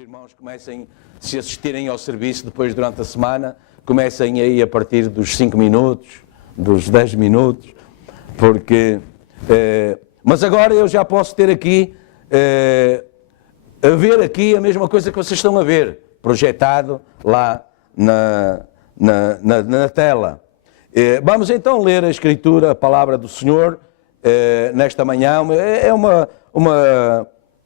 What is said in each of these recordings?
irmãos comecem, se assistirem ao serviço depois durante a semana, comecem aí a partir dos 5 minutos, dos 10 minutos, porque... mas agora eu já posso ter aqui, a ver aqui a mesma coisa que vocês estão a ver, projetado lá na tela. Vamos então ler a Escritura, a Palavra do Senhor, nesta manhã. É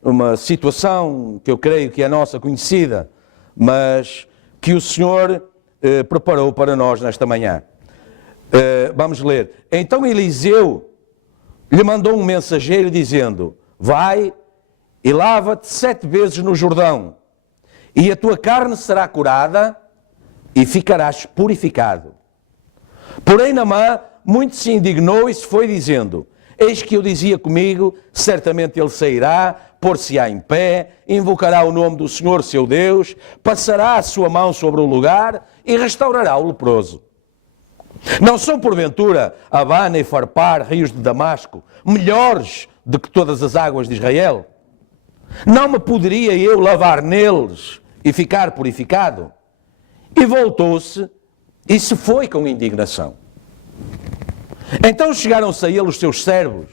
uma situação que eu creio que é nossa, conhecida, mas que o Senhor preparou para nós nesta manhã. Vamos ler. Então Eliseu lhe mandou um mensageiro dizendo: vai e lava-te 7 vezes no Jordão, e a tua carne será curada e ficarás purificado. Porém Naamã muito se indignou e se foi dizendo: eis que eu dizia comigo, certamente ele sairá, pôr-se-á em pé, invocará o nome do Senhor seu Deus, passará a sua mão sobre o lugar e restaurará o leproso. Não são porventura Abana e Farpar, rios de Damasco, melhores do que todas as águas de Israel? Não me poderia eu lavar neles e ficar purificado? E voltou-se e se foi com indignação. Então chegaram-se a ele os seus servos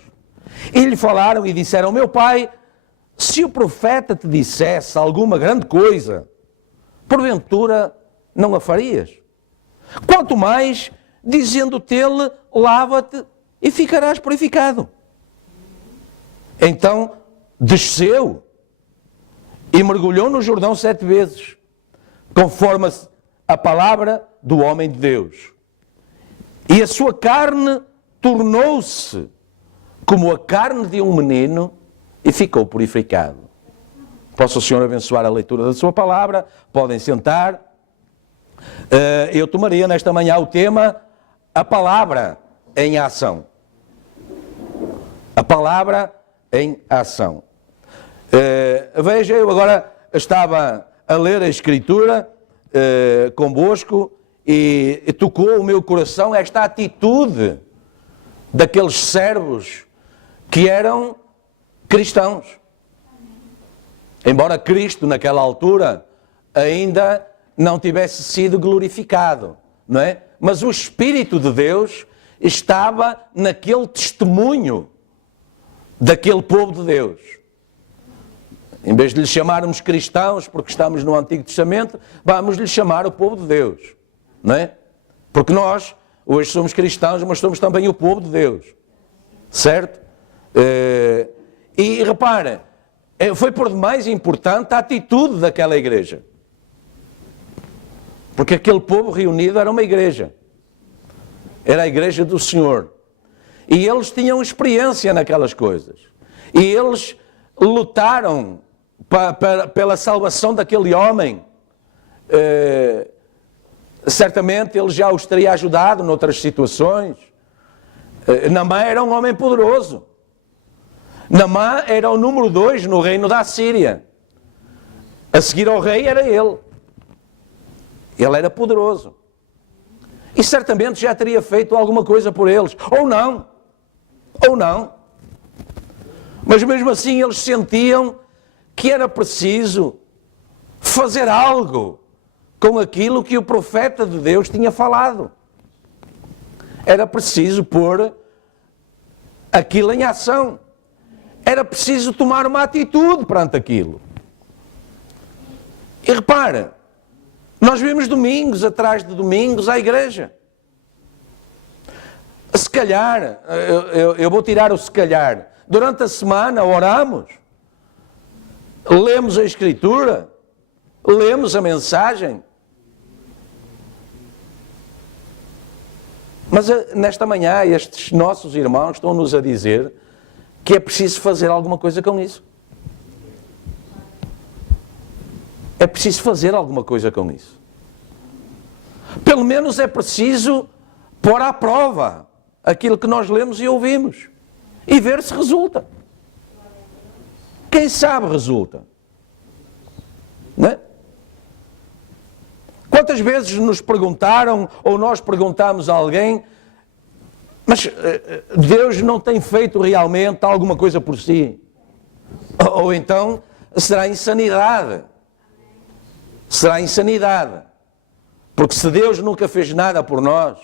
e lhe falaram e disseram: meu pai, se o profeta te dissesse alguma grande coisa, porventura não a farias? Quanto mais dizendo-te-ele: lava-te e ficarás purificado. Então desceu e mergulhou no Jordão 7 vezes, conforme a palavra do homem de Deus. E a sua carne tornou-se como a carne de um menino e ficou purificado. Possa o Senhor abençoar a leitura da sua palavra. Podem sentar. Eu tomaria nesta manhã o tema: a palavra em ação. A palavra em ação. Veja, eu agora estava a ler a Escritura convosco e tocou o meu coração esta atitude daqueles servos que eram cristãos. Embora Cristo naquela altura ainda não tivesse sido glorificado, não é? Mas o Espírito de Deus estava naquele testemunho daquele povo de Deus. Em vez de lhe chamarmos cristãos, porque estamos no Antigo Testamento, vamos lhe chamar o povo de Deus, não é? Porque nós hoje somos cristãos, mas somos também o povo de Deus, certo? E repare, foi por demais importante a atitude daquela igreja. Porque aquele povo reunido era uma igreja. Era a igreja do Senhor. E eles tinham experiência naquelas coisas. E eles lutaram pela salvação daquele homem. Certamente ele já os teria ajudado noutras situações. Naamã era um homem poderoso. Naamã era o número 2 no reino da Síria. A seguir ao rei era ele. Ele era poderoso. E certamente já teria feito alguma coisa por eles. Ou não. Ou não. Mas mesmo assim eles sentiam que era preciso fazer algo com aquilo que o profeta de Deus tinha falado. Era preciso pôr aquilo em ação. Era preciso tomar uma atitude perante aquilo. E repara, nós vimos domingos atrás de domingos à igreja. Se calhar, eu vou tirar o se calhar, durante a semana oramos, lemos a Escritura, lemos a mensagem. Mas nesta manhã estes nossos irmãos estão-nos a dizer que é preciso fazer alguma coisa com isso. É preciso fazer alguma coisa com isso. Pelo menos é preciso pôr à prova aquilo que nós lemos e ouvimos e ver se resulta. Quem sabe resulta. Não é? Quantas vezes nos perguntaram, ou nós perguntamos a alguém: mas Deus não tem feito realmente alguma coisa por si? Ou então será insanidade será insanidade. Porque se Deus nunca fez nada por nós,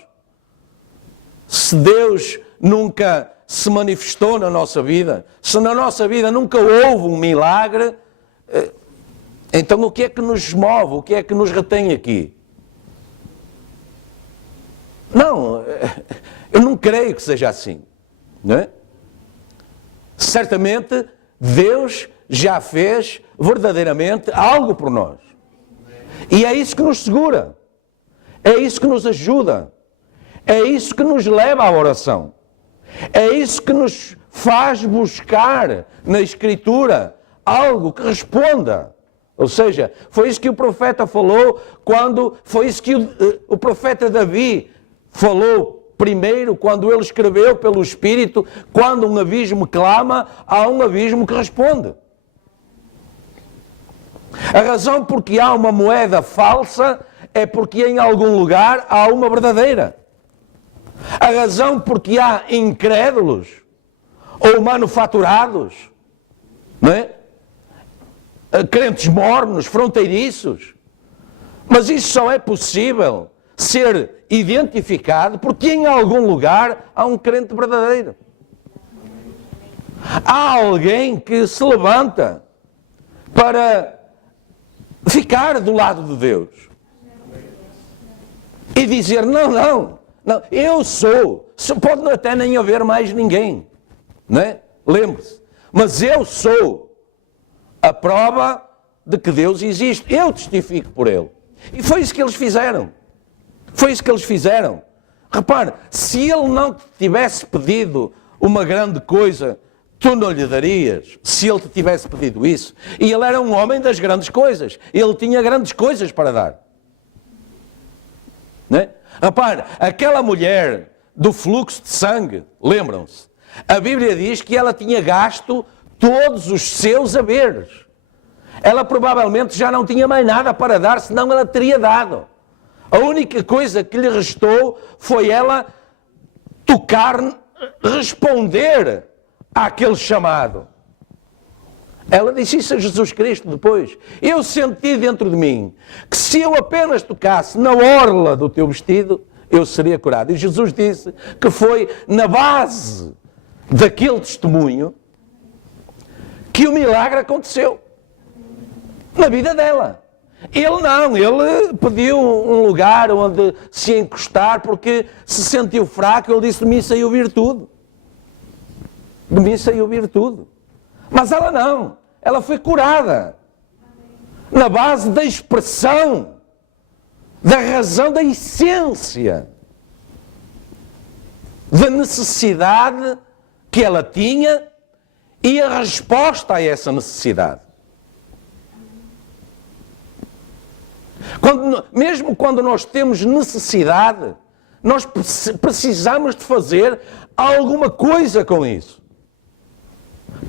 se Deus nunca se manifestou na nossa vida, se na nossa vida nunca houve um milagre, então o que é que nos move, o que é que nos retém aqui? Não, eu não creio que seja assim, não é? Certamente Deus já fez verdadeiramente algo por nós. E é isso que nos segura, é isso que nos ajuda, é isso que nos leva à oração, é isso que nos faz buscar na Escritura algo que responda. Ou seja, foi isso que o profeta falou foi isso que o profeta Davi falou primeiro, quando ele escreveu pelo Espírito: quando um abismo clama, há um abismo que responde. A razão porque há uma moeda falsa é porque em algum lugar há uma verdadeira. A razão porque há incrédulos ou manufaturados, não é? Crentes mornos, fronteiriços. Mas isso só é possível ser identificado porque em algum lugar há um crente verdadeiro. Há alguém que se levanta para ficar do lado de Deus e dizer: não, eu sou. Pode até nem haver mais ninguém, não é? Lembre-se, mas eu sou a prova de que Deus existe. Eu testifico por Ele. E foi isso que eles fizeram. Foi isso que eles fizeram. Repare, se Ele não te tivesse pedido uma grande coisa, tu não lhe darias. Se Ele te tivesse pedido isso. E Ele era um homem das grandes coisas. Ele tinha grandes coisas para dar. Não é? Repare, aquela mulher do fluxo de sangue, lembram-se? A Bíblia diz que ela tinha gasto todos os seus haveres. Ela provavelmente já não tinha mais nada para dar, senão ela teria dado. A única coisa que lhe restou foi ela tocar, responder àquele chamado. Ela disse isso a Jesus Cristo depois: eu senti dentro de mim que se eu apenas tocasse na orla do teu vestido, eu seria curado. E Jesus disse que foi na base daquele testemunho que o milagre aconteceu na vida dela. Ele pediu um lugar onde se encostar porque se sentiu fraco. Ele disse: de mim saiu virtude. De mim saiu virtude. Mas ela não. Ela foi curada na base da expressão, da razão, da essência, da necessidade que ela tinha e a resposta a essa necessidade. Mesmo quando nós temos necessidade, nós precisamos de fazer alguma coisa com isso.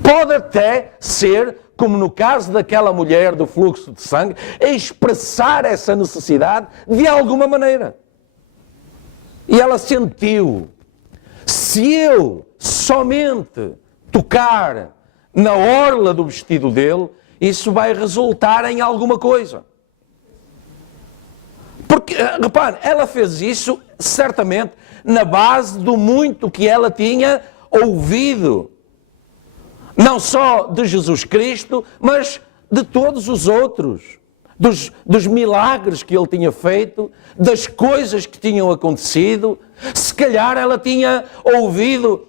Pode até ser, como no caso daquela mulher do fluxo de sangue, expressar essa necessidade de alguma maneira. E ela sentiu: se eu somente tocar na orla do vestido dele, isso vai resultar em alguma coisa. Porque, repare, ela fez isso certamente na base do muito que ela tinha ouvido, não só de Jesus Cristo, mas de todos os outros, dos milagres que ele tinha feito, das coisas que tinham acontecido. Se calhar ela tinha ouvido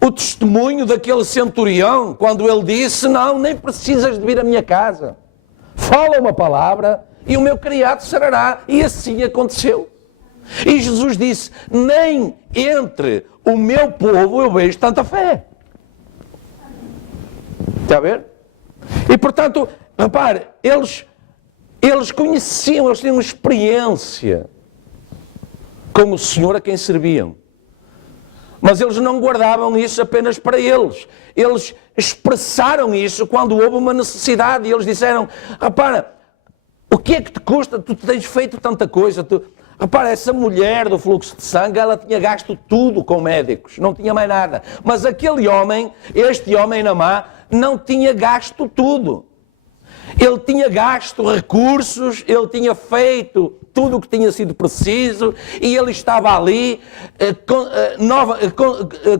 o testemunho daquele centurião, quando ele disse: não, nem precisas de vir à minha casa, fala uma palavra e o meu criado sarará. E assim aconteceu. E Jesus disse: nem entre o meu povo eu vejo tanta fé. Está a ver? E portanto, repare, eles conheciam, eles tinham experiência com o Senhor a quem serviam. Mas eles não guardavam isso apenas para eles. Eles expressaram isso quando houve uma necessidade. E eles disseram: repara, o que é que te custa? Tu tens feito tanta coisa. Repara, essa mulher do fluxo de sangue, ela tinha gasto tudo com médicos. Não tinha mais nada. Mas aquele homem, este homem Naamã, não tinha gasto tudo. Ele tinha gasto recursos, ele tinha feito tudo o que tinha sido preciso e ele estava ali,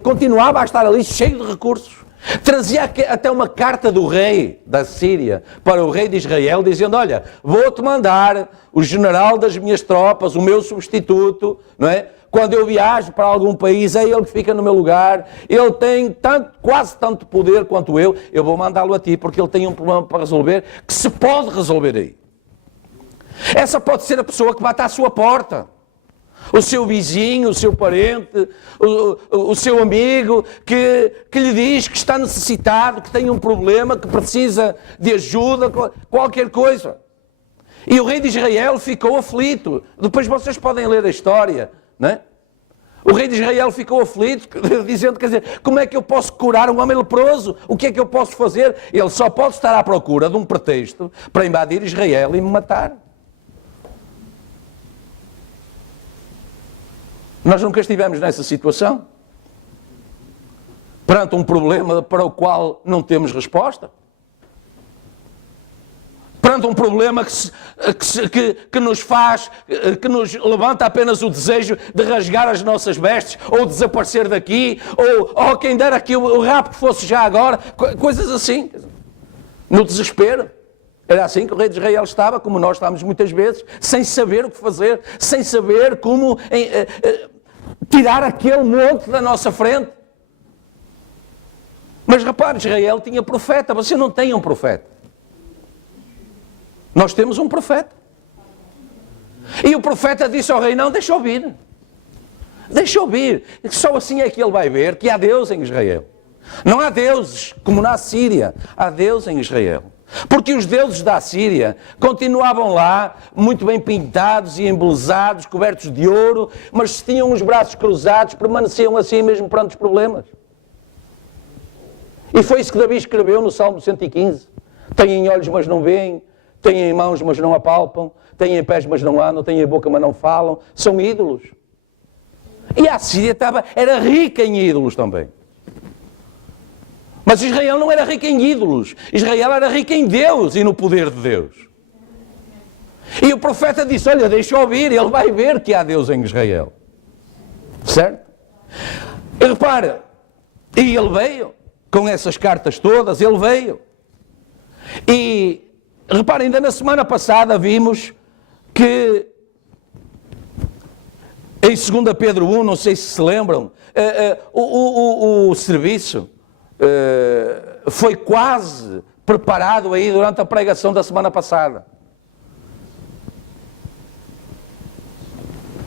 continuava a estar ali cheio de recursos. Trazia até uma carta do rei da Síria para o rei de Israel, dizendo: olha, vou-te mandar o general das minhas tropas, o meu substituto, não é? Quando eu viajo para algum país, é ele que fica no meu lugar, ele tem quase tanto poder quanto eu vou mandá-lo a ti, porque ele tem um problema para resolver, que se pode resolver aí. Essa pode ser a pessoa que bate à sua porta. O seu vizinho, o seu parente, o seu amigo, que lhe diz que está necessitado, que tem um problema, que precisa de ajuda, qualquer coisa. E o rei de Israel ficou aflito. Depois vocês podem ler a história, não é? O rei de Israel ficou aflito, dizendo, quer dizer, como é que eu posso curar um homem leproso? O que é que eu posso fazer? Ele só pode estar à procura de um pretexto para invadir Israel e me matar. Nós nunca estivemos nessa situação, perante um problema para o qual não temos resposta. Perante um problema que nos levanta apenas o desejo de rasgar as nossas vestes, ou desaparecer daqui, ou quem dera que o rapto fosse já agora, coisas assim, no desespero. Era assim que o rei de Israel estava, como nós estamos muitas vezes, sem saber o que fazer, sem saber como tirar aquele monte da nossa frente. Mas repare, Israel tinha profeta, você não tem um profeta. Nós temos um profeta. E o profeta disse ao rei: não, deixa ouvir. Deixa ouvir. Só assim é que ele vai ver que há Deus em Israel. Não há deuses como na Síria. Há Deus em Israel. Porque os deuses da Síria continuavam lá, muito bem pintados e embelezados, cobertos de ouro, mas se tinham os braços cruzados, permaneciam assim mesmo perante os problemas. E foi isso que Davi escreveu no Salmo 115. Têm olhos, mas não veem. Têm mãos, mas não apalpam. Têm pés, mas não andam. Têm boca, mas não falam. São ídolos. E a Síria era rica em ídolos também. Mas Israel não era rico em ídolos. Israel era rico em Deus e no poder de Deus. E o profeta disse: olha, deixa ouvir, ele vai ver que há Deus em Israel. Certo? E repara, e ele veio, com essas cartas todas, ele veio. E repara, ainda na semana passada vimos que em 2 Pedro 1, não sei se lembram, o serviço foi quase preparado aí durante a pregação da semana passada.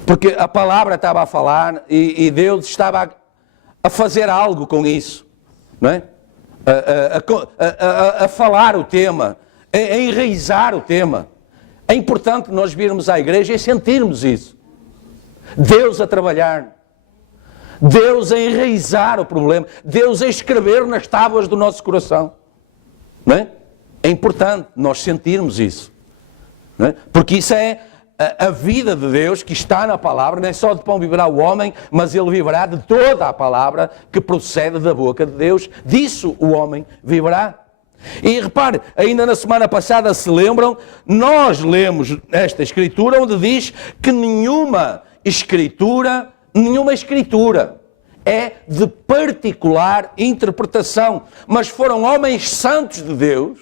Porque a palavra estava a falar e Deus estava a fazer algo com isso, não é? A falar o tema, a enraizar o tema. É importante nós virmos à igreja e sentirmos isso. Deus a trabalhar. Deus a enraizar o problema. Deus a escrever nas tábuas do nosso coração. Não é? É importante nós sentirmos isso. Não é? Porque isso é a vida de Deus que está na palavra. Não é só de pão viverá o homem, mas ele viverá de toda a palavra que procede da boca de Deus. Disso o homem viverá. E repare, ainda na semana passada, se lembram, nós lemos esta escritura onde diz que nenhuma escritura é de particular interpretação, mas foram homens santos de Deus,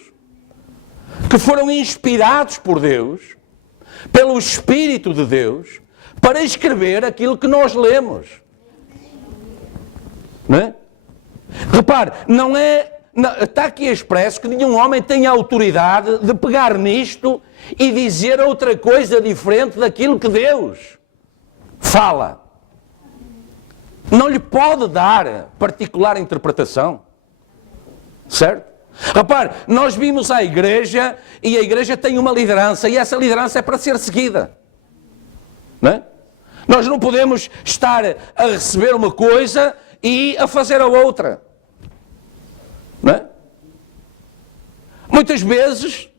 que foram inspirados por Deus, pelo Espírito de Deus, para escrever aquilo que nós lemos. Não é? Repare, está aqui expresso que nenhum homem tem a autoridade de pegar nisto e dizer outra coisa diferente daquilo que Deus fala. Não lhe pode dar particular interpretação. Certo? Repare, nós vimos a igreja e a igreja tem uma liderança e essa liderança é para ser seguida. Não é? Nós não podemos estar a receber uma coisa e a fazer a outra. Não é? Muitas vezes,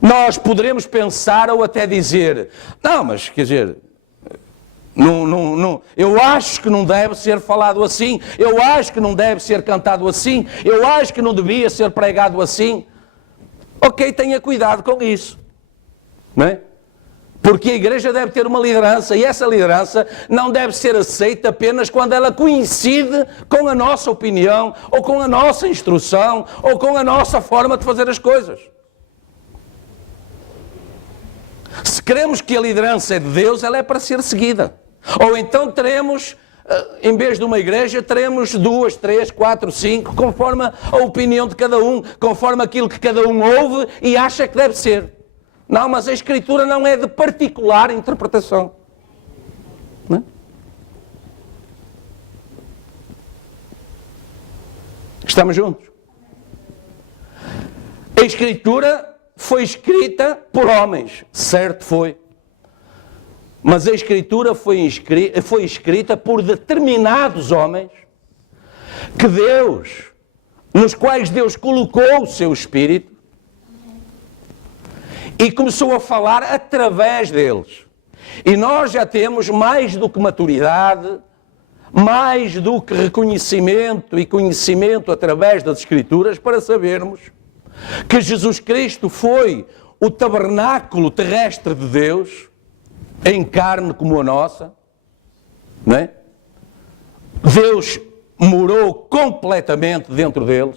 nós poderemos pensar ou até dizer: não, mas quer dizer, não, eu acho que não deve ser falado assim, eu acho que não deve ser cantado assim, eu acho que não devia ser pregado assim. Ok, tenha cuidado com isso. Não é? Porque a igreja deve ter uma liderança e essa liderança não deve ser aceita apenas quando ela coincide com a nossa opinião, ou com a nossa instrução, ou com a nossa forma de fazer as coisas. Se queremos que a liderança é de Deus, ela é para ser seguida. Ou então teremos, em vez de uma igreja, teremos 2, 3, 4, 5, conforme a opinião de cada um, conforme aquilo que cada um ouve e acha que deve ser. Não, mas a Escritura não é de particular interpretação. Não é? Estamos juntos? A Escritura foi escrita por homens, certo foi. Mas a Escritura foi escrita por determinados homens que nos quais Deus colocou o seu Espírito e começou a falar através deles. E nós já temos mais do que maturidade, mais do que reconhecimento e conhecimento através das Escrituras para sabermos que Jesus Cristo foi o tabernáculo terrestre de Deus, em carne como a nossa, não é? Deus morou completamente dentro dele,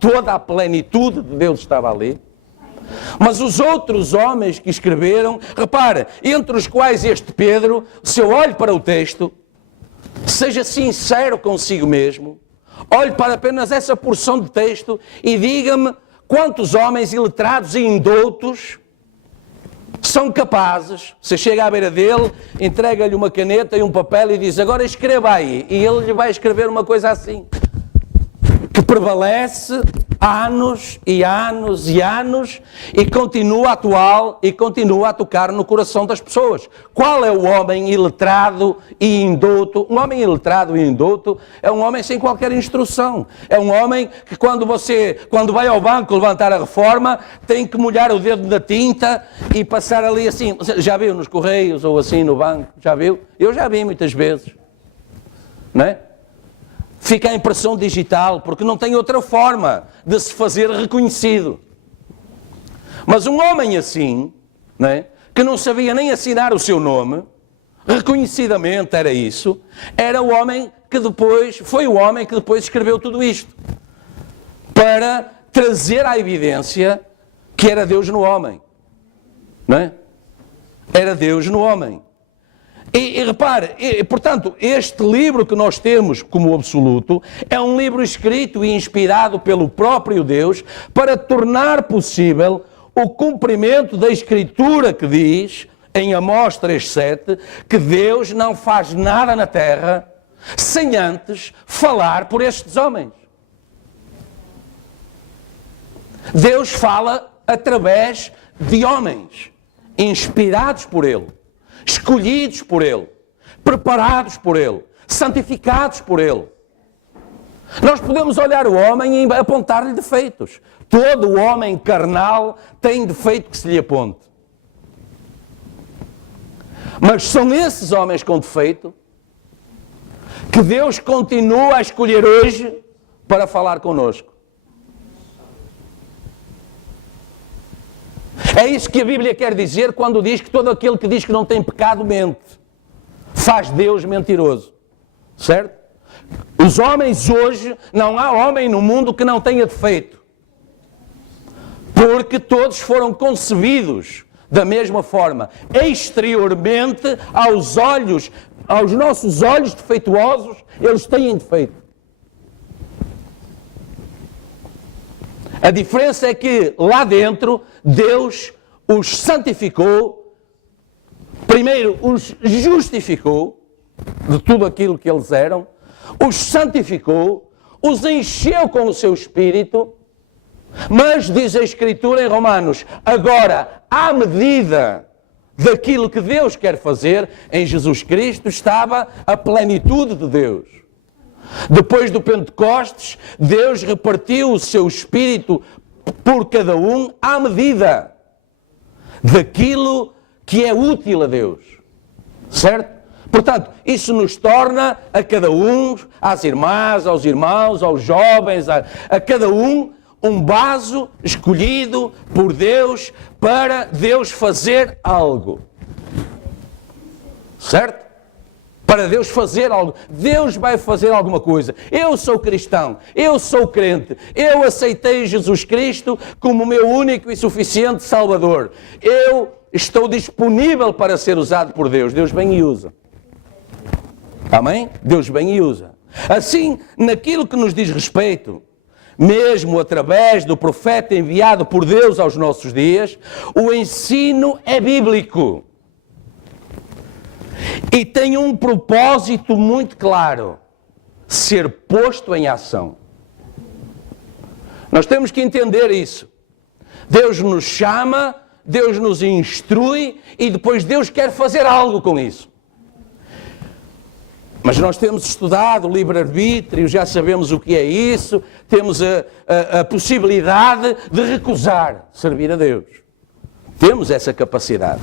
toda a plenitude de Deus estava ali. Mas os outros homens que escreveram, repara, entre os quais este Pedro, se eu olho para o texto, seja sincero consigo mesmo, olhe para apenas essa porção de texto e diga-me quantos homens iletrados e indoutos são capazes, você chega à beira dele, entrega-lhe uma caneta e um papel e diz, agora escreva aí, e ele lhe vai escrever uma coisa assim, que prevalece anos e anos e anos e continua atual e continua a tocar no coração das pessoas. Qual é o homem iletrado e indouto? Um homem iletrado e indouto é um homem sem qualquer instrução. É um homem que quando vai ao banco levantar a reforma, tem que molhar o dedo na tinta e passar ali assim. Já viu nos correios ou assim no banco? Já viu? Eu já vi muitas vezes. Não é? Fica a impressão digital, porque não tem outra forma de se fazer reconhecido. Mas um homem assim, né, que não sabia nem assinar o seu nome, reconhecidamente era isso, era o homem que depois, foi o homem que depois escreveu tudo isto, para trazer à evidência que era Deus no homem. Não é? Era Deus no homem. E repare, portanto, este livro que nós temos como absoluto é um livro escrito e inspirado pelo próprio Deus para tornar possível o cumprimento da Escritura que diz, em Amós 3,7, que Deus não faz nada na terra sem antes falar por estes homens. Deus fala através de homens, inspirados por Ele. Escolhidos por Ele, preparados por Ele, santificados por Ele. Nós podemos olhar o homem e apontar-lhe defeitos. Todo homem carnal tem defeito que se lhe aponte. Mas são esses homens com defeito que Deus continua a escolher hoje para falar connosco. É isso que a Bíblia quer dizer quando diz que todo aquele que diz que não tem pecado mente. Faz Deus mentiroso. Certo? Os homens hoje, não há homem no mundo que não tenha defeito. Porque todos foram concebidos da mesma forma. Exteriormente, aos nossos olhos defeituosos, eles têm defeito. A diferença é que lá dentro Deus os santificou, primeiro os justificou de tudo aquilo que eles eram, os santificou, os encheu com o seu Espírito, mas diz a Escritura em Romanos, agora, à medida daquilo que Deus quer fazer, em Jesus Cristo estava a plenitude de Deus. Depois do Pentecostes, Deus repartiu o seu Espírito por cada um à medida daquilo que é útil a Deus. Certo? Portanto, isso nos torna a cada um, às irmãs, aos irmãos, aos jovens, a cada um, um vaso escolhido por Deus para Deus fazer algo. Certo? Para Deus fazer algo. Deus vai fazer alguma coisa. Eu sou cristão, eu sou crente, eu aceitei Jesus Cristo como meu único e suficiente Salvador. Eu estou disponível para ser usado por Deus. Deus vem e usa. Amém? Deus vem e usa. Assim, naquilo que nos diz respeito, mesmo através do profeta enviado por Deus aos nossos dias, o ensino é bíblico. E tem um propósito muito claro: ser posto em ação. Nós temos que entender isso. Deus nos chama, Deus nos instrui e depois Deus quer fazer algo com isso. Mas nós temos estudado o livre-arbítrio, já sabemos o que é isso, temos a possibilidade de recusar servir a Deus. Temos essa capacidade.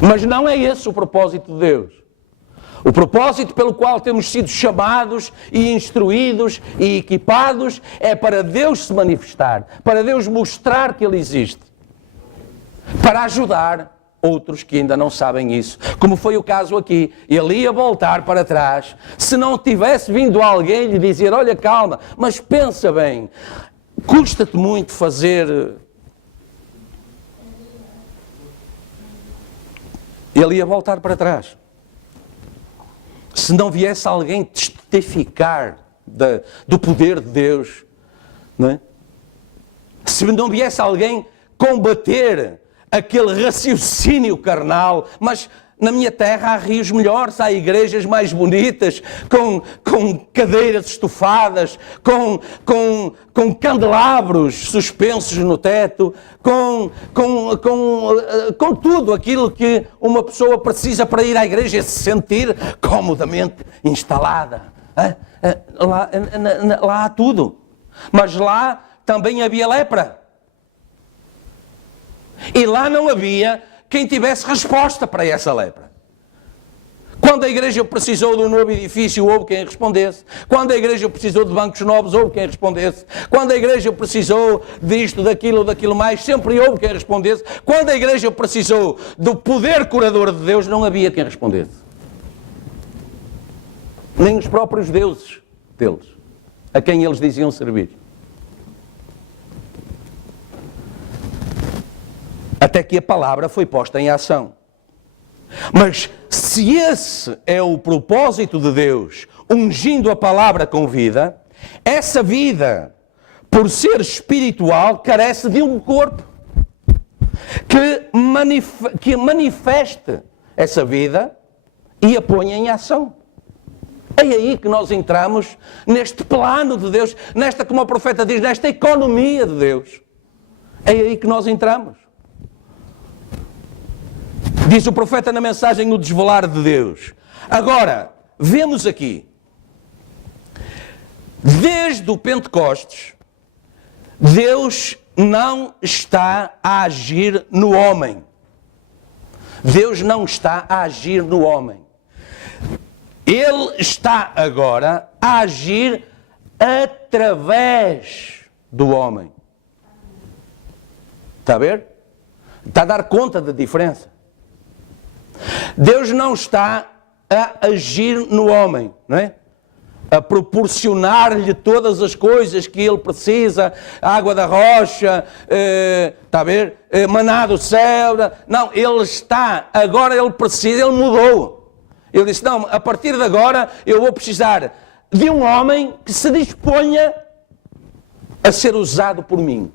Mas não é esse o propósito de Deus. O propósito pelo qual temos sido chamados e instruídos e equipados é para Deus se manifestar, para Deus mostrar que Ele existe, para ajudar outros que ainda não sabem isso, como foi o caso aqui. Ele ia voltar para trás, se não tivesse vindo alguém lhe dizer: olha, calma, mas pensa bem, custa-te muito fazer... Ele ia voltar para trás. Se não viesse alguém testificar do poder de Deus, não é? Se não viesse alguém combater aquele raciocínio carnal, mas na minha terra há rios melhores, há igrejas mais bonitas, com cadeiras estofadas, com candelabros suspensos no teto, com tudo aquilo que uma pessoa precisa para ir à igreja e se sentir comodamente instalada. Lá há tudo. Mas lá também havia lepra. E lá não havia quem tivesse resposta para essa lepra. Quando a igreja precisou de um novo edifício, houve quem respondesse. Quando a igreja precisou de bancos novos, houve quem respondesse. Quando a igreja precisou disto, daquilo mais, sempre houve quem respondesse. Quando a igreja precisou do poder curador de Deus, não havia quem respondesse. Nem os próprios deuses deles, a quem eles diziam servir. Até que a palavra foi posta em ação. Mas se esse é o propósito de Deus, ungindo a palavra com vida, essa vida, por ser espiritual, carece de um corpo que manifeste essa vida e a ponha em ação. É aí que nós entramos neste plano de Deus, nesta, como o profeta diz, nesta economia de Deus. É aí que nós entramos. Diz o profeta na mensagem: o desvelar de Deus. Agora, vemos aqui, desde o Pentecostes, Deus não está a agir no homem. Deus não está a agir no homem. Ele está agora a agir através do homem. Está a ver? Está a dar conta da diferença. Deus não está a agir no homem, não é? A proporcionar-lhe todas as coisas que ele precisa, a água da rocha, está a ver? Maná do céu. Não, ele está, agora ele precisa, ele mudou. Ele disse: não, a partir de agora eu vou precisar de um homem que se disponha a ser usado por mim.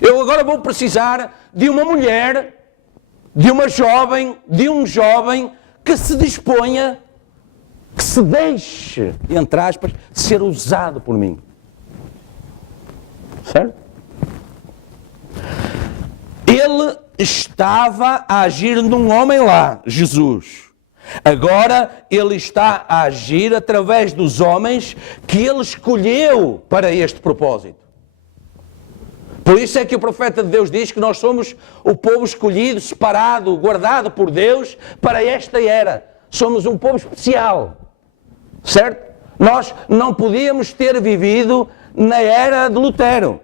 Eu agora vou precisar de uma mulher, de uma jovem, de um jovem que se disponha, que se deixe, entre aspas, ser usado por mim. Certo? Ele estava a agir num homem lá, Jesus. Agora ele está a agir através dos homens que ele escolheu para este propósito. Por isso é que o profeta de Deus diz que nós somos o povo escolhido, separado, guardado por Deus para esta era. Somos um povo especial, certo? Nós não podíamos ter vivido na era de Lutero.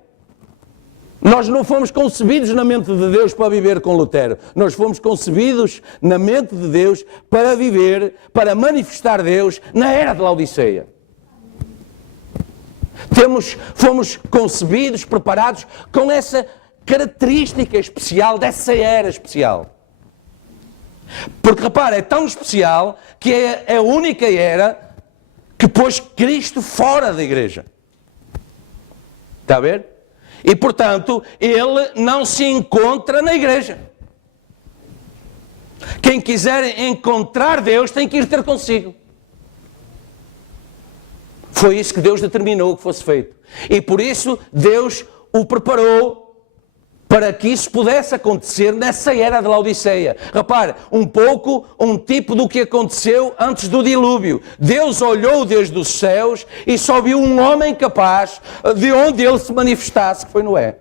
Nós não fomos concebidos na mente de Deus para viver com Lutero. Nós fomos concebidos na mente de Deus para viver, para manifestar Deus na era de Laodiceia. Fomos concebidos, preparados com essa característica especial dessa era especial. Porque, repara, é tão especial que é a única era que pôs Cristo fora da igreja. Está a ver? E, portanto, ele não se encontra na igreja. Quem quiser encontrar Deus tem que ir ter consigo. Foi isso que Deus determinou que fosse feito. E por isso Deus o preparou para que isso pudesse acontecer nessa era de Laodiceia. Repare, um tipo do que aconteceu antes do dilúvio. Deus olhou desde os céus e só viu um homem capaz de onde ele se manifestasse, que foi Noé.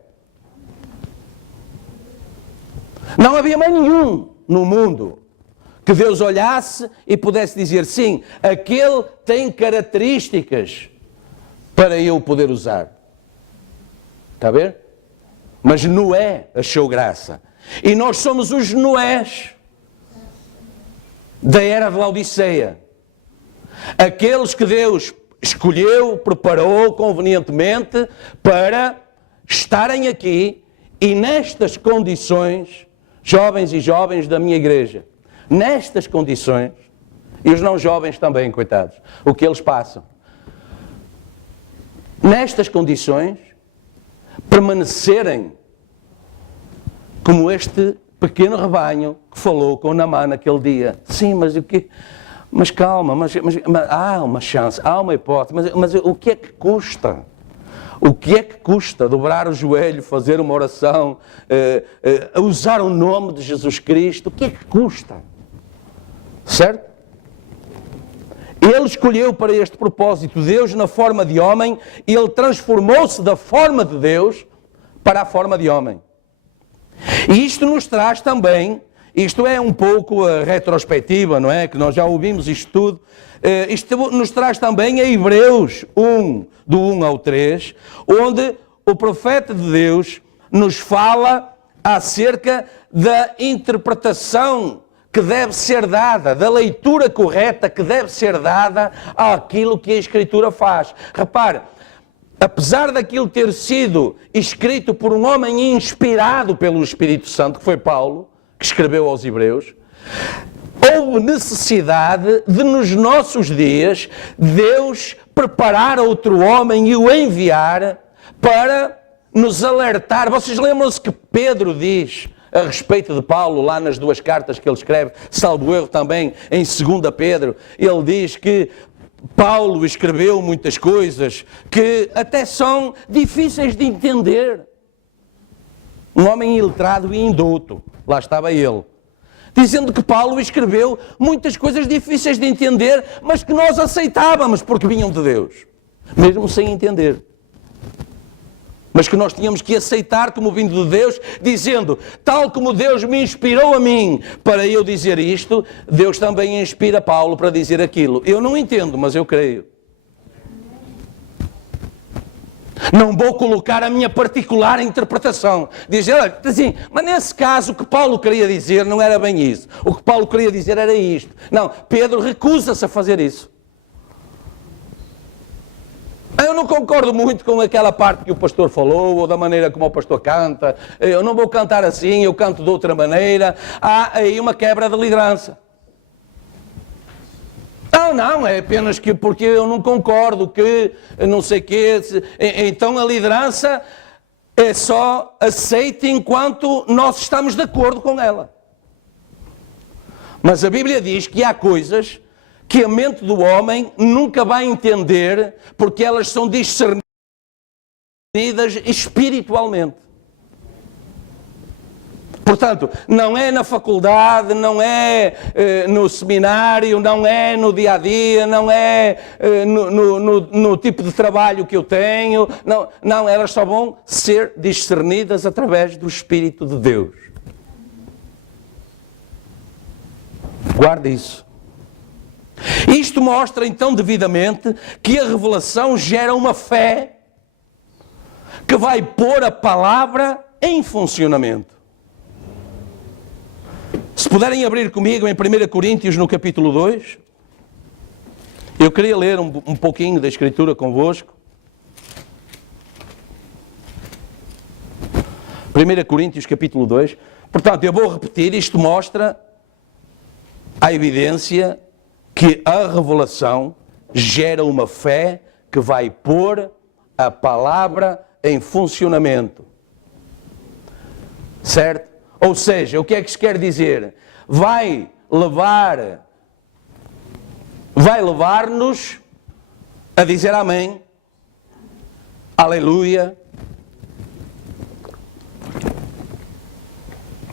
Não havia mais nenhum no mundo que Deus olhasse e pudesse dizer, sim, aquele tem características para eu poder usar. Está a ver? Mas Noé achou graça. E nós somos os Noés da era de Laodiceia. Aqueles que Deus escolheu, preparou convenientemente para estarem aqui e nestas condições, jovens e jovens da minha igreja, nestas condições, e os não jovens também, coitados, o que eles passam. Nestas condições, permanecerem como este pequeno rebanho que falou com Naamã naquele dia. Sim, mas o quê? Mas calma, mas há uma chance, há uma hipótese, mas o que é que custa? O que é que custa dobrar o joelho, fazer uma oração, usar o nome de Jesus Cristo? O que é que custa? Certo? Ele escolheu para este propósito Deus na forma de homem, ele transformou-se da forma de Deus para a forma de homem. E isto nos traz também, isto é um pouco a retrospectiva, não é? Que nós já ouvimos isto tudo. Isto nos traz também a Hebreus 1, do 1 ao 3, onde o profeta de Deus nos fala acerca da interpretação que deve ser dada, da leitura correta que deve ser dada àquilo que a Escritura faz. Repare, apesar daquilo ter sido escrito por um homem inspirado pelo Espírito Santo, que foi Paulo, que escreveu aos Hebreus, houve necessidade de, nos nossos dias, Deus preparar outro homem e o enviar para nos alertar. Vocês lembram-se que Pedro diz a respeito de Paulo, lá nas duas cartas que ele escreve, salvo erro também em 2 Pedro, ele diz que Paulo escreveu muitas coisas que até são difíceis de entender. Um homem iletrado e indouto, lá estava ele, dizendo que Paulo escreveu muitas coisas difíceis de entender, mas que nós aceitávamos porque vinham de Deus, mesmo sem entender. Mas que nós tínhamos que aceitar como vindo de Deus, dizendo, tal como Deus me inspirou a mim para eu dizer isto, Deus também inspira Paulo para dizer aquilo. Eu não entendo, mas eu creio. Não vou colocar a minha particular interpretação. Dizer, olha, assim, mas nesse caso o que Paulo queria dizer não era bem isso. O que Paulo queria dizer era isto. Não, Pedro recusa-se a fazer isso. Eu não concordo muito com aquela parte que o pastor falou, ou da maneira como o pastor canta. Eu não vou cantar assim, eu canto de outra maneira. Há aí uma quebra de liderança. Não, é apenas que porque eu não concordo, que não sei o quê. Então a liderança é só aceita enquanto nós estamos de acordo com ela. Mas a Bíblia diz que há coisas que a mente do homem nunca vai entender porque elas são discernidas espiritualmente. Portanto, não é na faculdade, não é no seminário, não é no dia-a-dia, não é no tipo de trabalho que eu tenho. Não, elas só vão ser discernidas através do Espírito de Deus. Guarda isso. Isto mostra então devidamente que a revelação gera uma fé que vai pôr a palavra em funcionamento. Se puderem abrir comigo em 1 Coríntios no capítulo 2, eu queria ler um pouquinho da Escritura convosco. 1 Coríntios capítulo 2. Portanto, eu vou repetir, isto mostra a evidência que a revelação gera uma fé que vai pôr a palavra em funcionamento. Certo? Ou seja, o que é que isto quer dizer? Vai levar-nos a dizer amém, aleluia.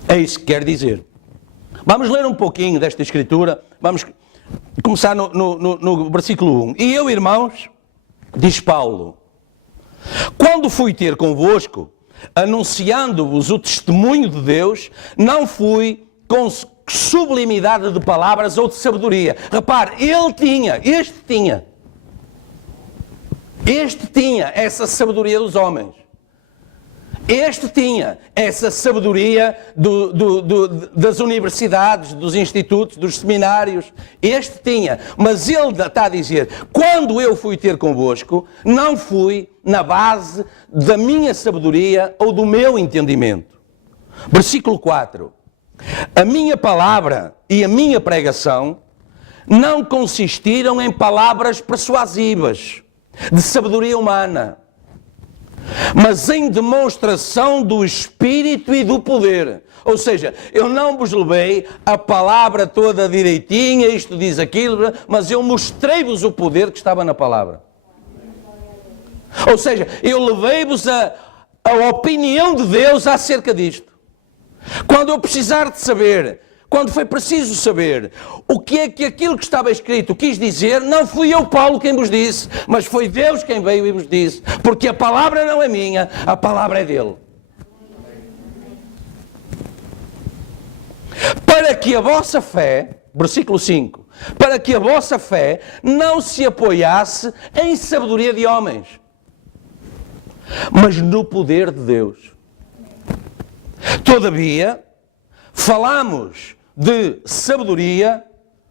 É isso que quer dizer. Vamos ler um pouquinho desta Escritura. Vamos começar no versículo 1. E eu, irmãos, diz Paulo, quando fui ter convosco, anunciando-vos o testemunho de Deus, não fui com sublimidade de palavras ou de sabedoria. Repare, este tinha essa sabedoria dos homens. Este tinha essa sabedoria das universidades, dos institutos, dos seminários. Este tinha. Mas ele está a dizer, quando eu fui ter convosco, não fui na base da minha sabedoria ou do meu entendimento. Versículo 4. A minha palavra e a minha pregação não consistiram em palavras persuasivas, de sabedoria humana, mas em demonstração do Espírito e do poder. Ou seja, eu não vos levei a palavra toda direitinha, isto diz aquilo, mas eu mostrei-vos o poder que estava na palavra. Ou seja, eu levei-vos a opinião de Deus acerca disto. Quando eu precisar de saber, quando foi preciso saber o que é que aquilo que estava escrito quis dizer, não fui eu, Paulo, quem vos disse, mas foi Deus quem veio e vos disse, porque a palavra não é minha, a palavra é dele. Para que a vossa fé, versículo 5, para que a vossa fé não se apoiasse em sabedoria de homens, mas no poder de Deus. Todavia, falamos de sabedoria,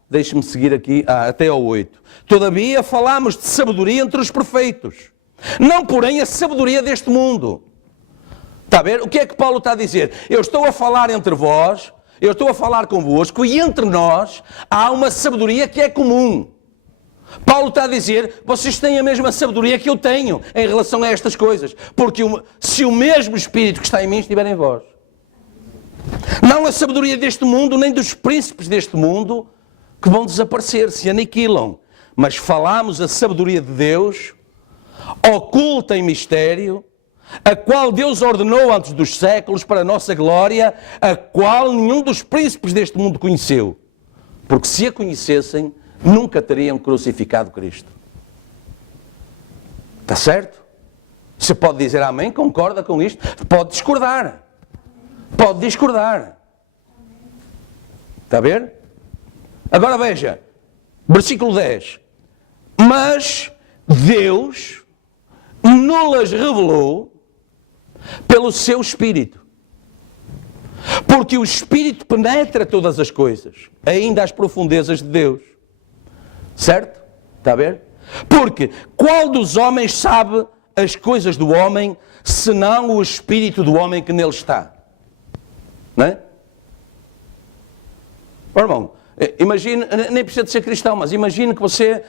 deixe-me seguir aqui, até ao 8. Todavia, falamos de sabedoria entre os perfeitos, não porém a sabedoria deste mundo. Está a ver? O que é que Paulo está a dizer? Eu estou a falar entre vós, eu estou a falar convosco, e entre nós há uma sabedoria que é comum. Paulo está a dizer, vocês têm a mesma sabedoria que eu tenho em relação a estas coisas, porque se o mesmo Espírito que está em mim estiver em vós. Não a sabedoria deste mundo, nem dos príncipes deste mundo, que vão desaparecer, se aniquilam. Mas falamos a sabedoria de Deus, oculta em mistério, a qual Deus ordenou antes dos séculos para a nossa glória, a qual nenhum dos príncipes deste mundo conheceu. Porque se a conhecessem, nunca teriam crucificado Cristo. Está certo? Você pode dizer amém, concorda com isto? Pode discordar. Pode discordar. Está a ver? Agora veja, versículo 10. Mas Deus nos revelou pelo seu Espírito. Porque o Espírito penetra todas as coisas, ainda as profundezas de Deus. Certo? Está a ver? Porque qual dos homens sabe as coisas do homem, senão o Espírito do homem que nele está? Não é? Oh, irmão, imagine, nem precisa de ser cristão, mas imagine que você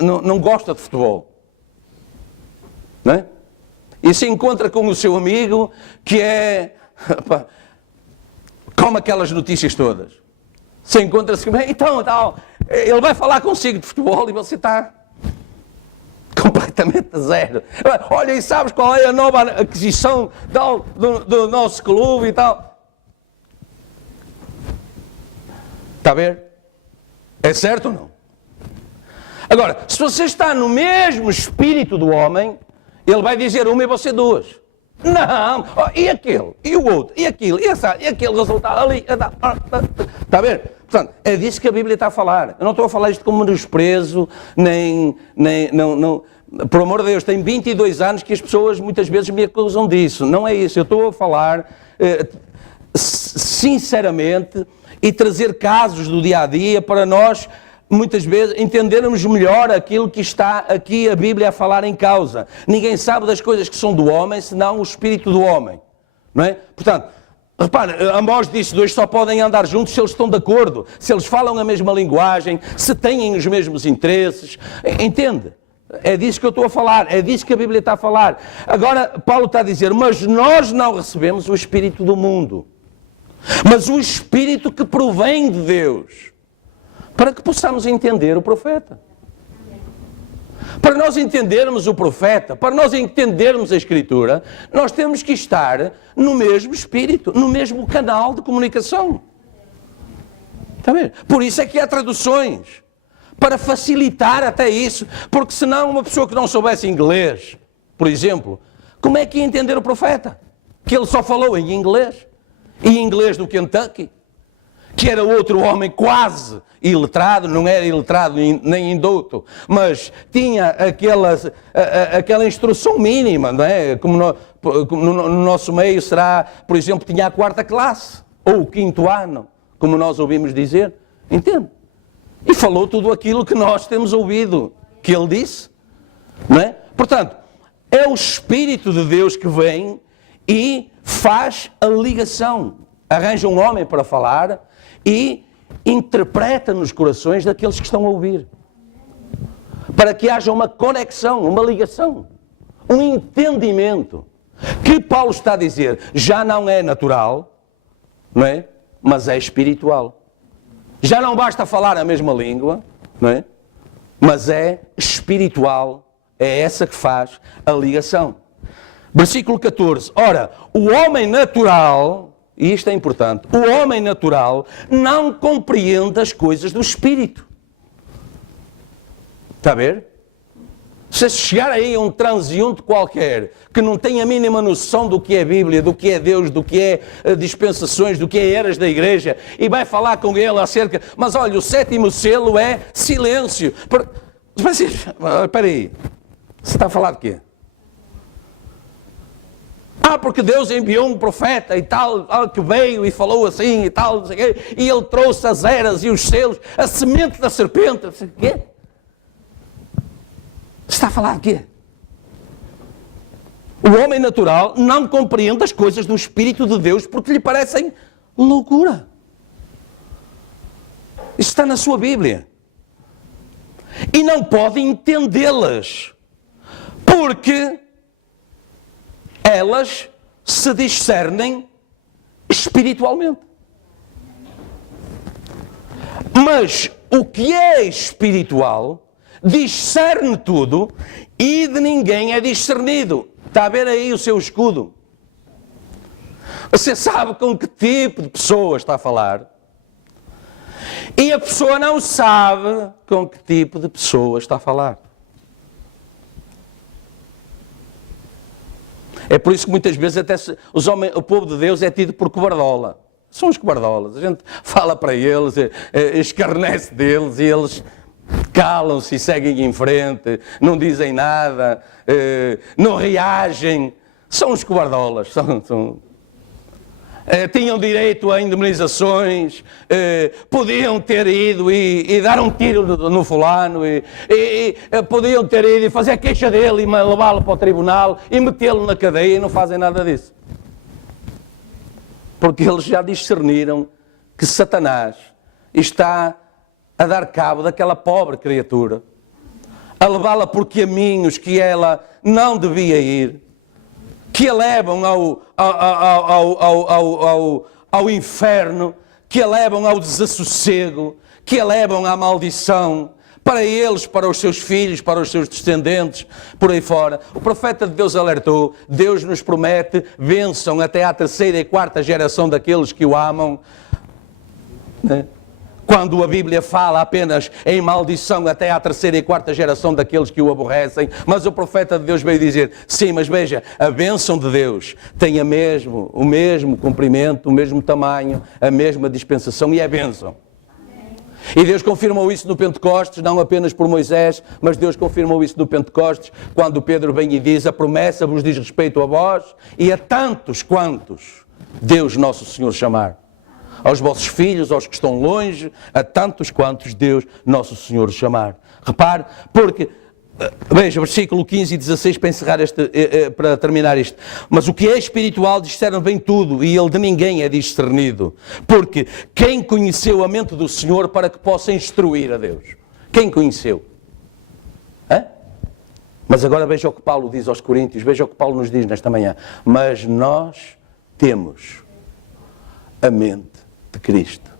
não gosta de futebol. Não é? E se encontra com o seu amigo que come aquelas notícias todas. Se encontra-se com então, ele vai falar consigo de futebol e você está completamente a zero. Olha, e sabes qual é a nova aquisição do nosso clube e tal? Está a ver? É certo ou não? Agora, se você está no mesmo espírito do homem, ele vai dizer uma e você duas. Não, e aquele, e o outro, e aquilo, e aquele resultado ali. Está a ver? Portanto, é disso que a Bíblia está a falar. Eu não estou a falar isto como menosprezo, não. Por amor de Deus, tem 22 anos que as pessoas muitas vezes me acusam disso. Não é isso. Eu estou a falar sinceramente e trazer casos do dia a dia para nós, muitas vezes, entendermos melhor aquilo que está aqui a Bíblia a falar em causa. Ninguém sabe das coisas que são do homem, senão o espírito do homem. Não é? Portanto, repare, Amós disse, dois só podem andar juntos se eles estão de acordo, se eles falam a mesma linguagem, se têm os mesmos interesses. Entende? É disso que eu estou a falar, é disso que a Bíblia está a falar. Agora, Paulo está a dizer, mas nós não recebemos o espírito do mundo, mas o espírito que provém de Deus, para que possamos entender o profeta. Para nós entendermos o profeta, para nós entendermos a Escritura, nós temos que estar no mesmo espírito, no mesmo canal de comunicação. Está bem? Por isso é que há traduções, para facilitar até isso, porque senão uma pessoa que não soubesse inglês, por exemplo, como é que ia entender o profeta? Que ele só falou em inglês, e inglês do Kentucky, que era outro homem quase iletrado, não era iletrado nem indouto, mas tinha aquela instrução mínima, não é? Como no nosso meio será, por exemplo, tinha a 4ª classe, ou o 5º ano, como nós ouvimos dizer, entende? E falou tudo aquilo que nós temos ouvido, que ele disse, não é? Portanto, é o Espírito de Deus que vem e faz a ligação, arranja um homem para falar e interpreta nos corações daqueles que estão a ouvir, para que haja uma conexão, uma ligação, um entendimento, que Paulo está a dizer, já não é natural, não é? Mas é espiritual. Já não basta falar a mesma língua, não é? Mas é espiritual, é essa que faz a ligação. Versículo 14, ora, o homem natural, e isto é importante, o homem natural não compreende as coisas do Espírito. Está a ver? Se chegar aí a um transeunte qualquer, que não tem a mínima noção do que é Bíblia, do que é Deus, do que é dispensações, do que é eras da igreja, e vai falar com ele acerca, mas olha, o 7º selo é silêncio. Espera aí, você está a falar de quê? Porque Deus enviou um profeta e tal, que veio e falou assim e tal, não sei o quê, e ele trouxe as eras e os selos, a semente da serpente, não sei o quê. Está a falar de quê? O homem natural não compreende as coisas do Espírito de Deus porque lhe parecem loucura. Isso está na sua Bíblia. E não pode entendê-las porque elas se discernem espiritualmente. Mas o que é espiritual discerne tudo e de ninguém é discernido. Está a ver aí o seu escudo? Você sabe com que tipo de pessoa está a falar e a pessoa não sabe com que tipo de pessoa está a falar. É por isso que muitas vezes até o povo de Deus é tido por cobardola. São os cobardolas. A gente fala para eles, escarnece deles e eles calam-se e seguem em frente, não dizem nada, não reagem. São os cobardolas. Tinham direito a indemnizações, podiam ter ido e dar um tiro no fulano, podiam ter ido e fazer a queixa dele e levá-lo para o tribunal e metê-lo na cadeia e não fazem nada disso. Porque eles já discerniram que Satanás está a dar cabo daquela pobre criatura, a levá-la por caminhos que ela não devia ir, que a levam ao inferno, que a levam ao desassossego, que a levam à maldição, para eles, para os seus filhos, para os seus descendentes, por aí fora. O profeta de Deus alertou, Deus nos promete bênção até à 3ª e 4ª geração daqueles que o amam, né? Quando a Bíblia fala apenas em maldição até à 3ª e 4ª geração daqueles que o aborrecem, mas o profeta de Deus veio dizer, sim, mas veja, a bênção de Deus tem o mesmo comprimento, o mesmo tamanho, a mesma dispensação e é bênção. E Deus confirmou isso no Pentecostes, não apenas por Moisés, mas Deus confirmou isso no Pentecostes, quando Pedro vem e diz: a promessa vos diz respeito a vós e a tantos quantos Deus Nosso Senhor chamar. Aos vossos filhos, aos que estão longe, a tantos quantos Deus Nosso Senhor chamar. Repare, porque, veja, versículo 15 e 16 para encerrar para terminar isto. Mas o que é espiritual discerne bem tudo, e ele de ninguém é discernido. Porque quem conheceu a mente do Senhor para que possa instruir a Deus? Quem conheceu? Hã? Mas agora veja o que Paulo diz aos Coríntios, veja o que Paulo nos diz nesta manhã. Mas nós temos a mente de Cristo.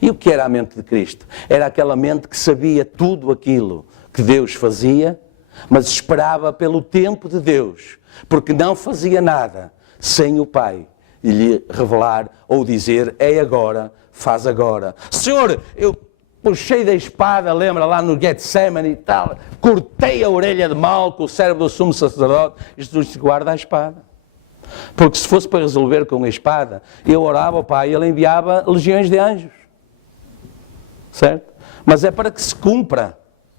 E o que era a mente de Cristo? Era aquela mente que sabia tudo aquilo que Deus fazia, mas esperava pelo tempo de Deus, porque não fazia nada sem o Pai lhe revelar ou dizer: é agora, faz agora. Senhor, eu puxei da espada, lembra lá no Getsemane e tal, cortei a orelha de Malco, o cérebro do sumo sacerdote. Jesus disse: guarda a espada. Porque se fosse para resolver com a espada, eu orava ao Pai e Ele enviava legiões de anjos. Certo? Mas é para que se cumpra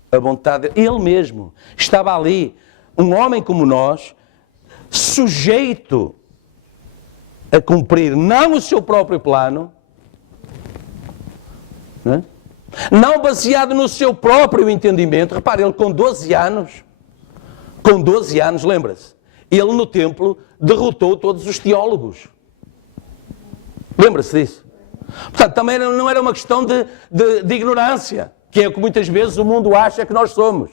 a vontade dele. Ele mesmo estava ali, um homem como nós, sujeito a cumprir não o seu próprio plano, não baseado no seu próprio entendimento. Repare, ele com 12 anos, lembra-se, ele no templo derrotou todos os teólogos. Lembra-se disso? Portanto, também não era uma questão de ignorância, que é o que muitas vezes o mundo acha que nós somos.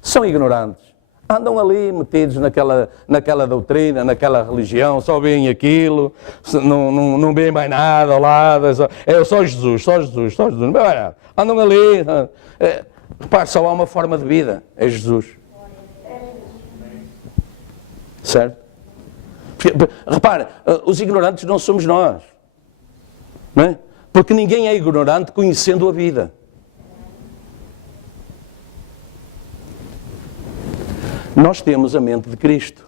São ignorantes. Andam ali metidos naquela doutrina, naquela religião, só veem aquilo, não veem mais nada ao lado, é só Jesus. Não vê mais nada. Andam ali. Repare, só há uma forma de vida, é Jesus. Certo? Repare, os ignorantes não somos nós. Não é? Porque ninguém é ignorante conhecendo a vida. Nós temos a mente de Cristo.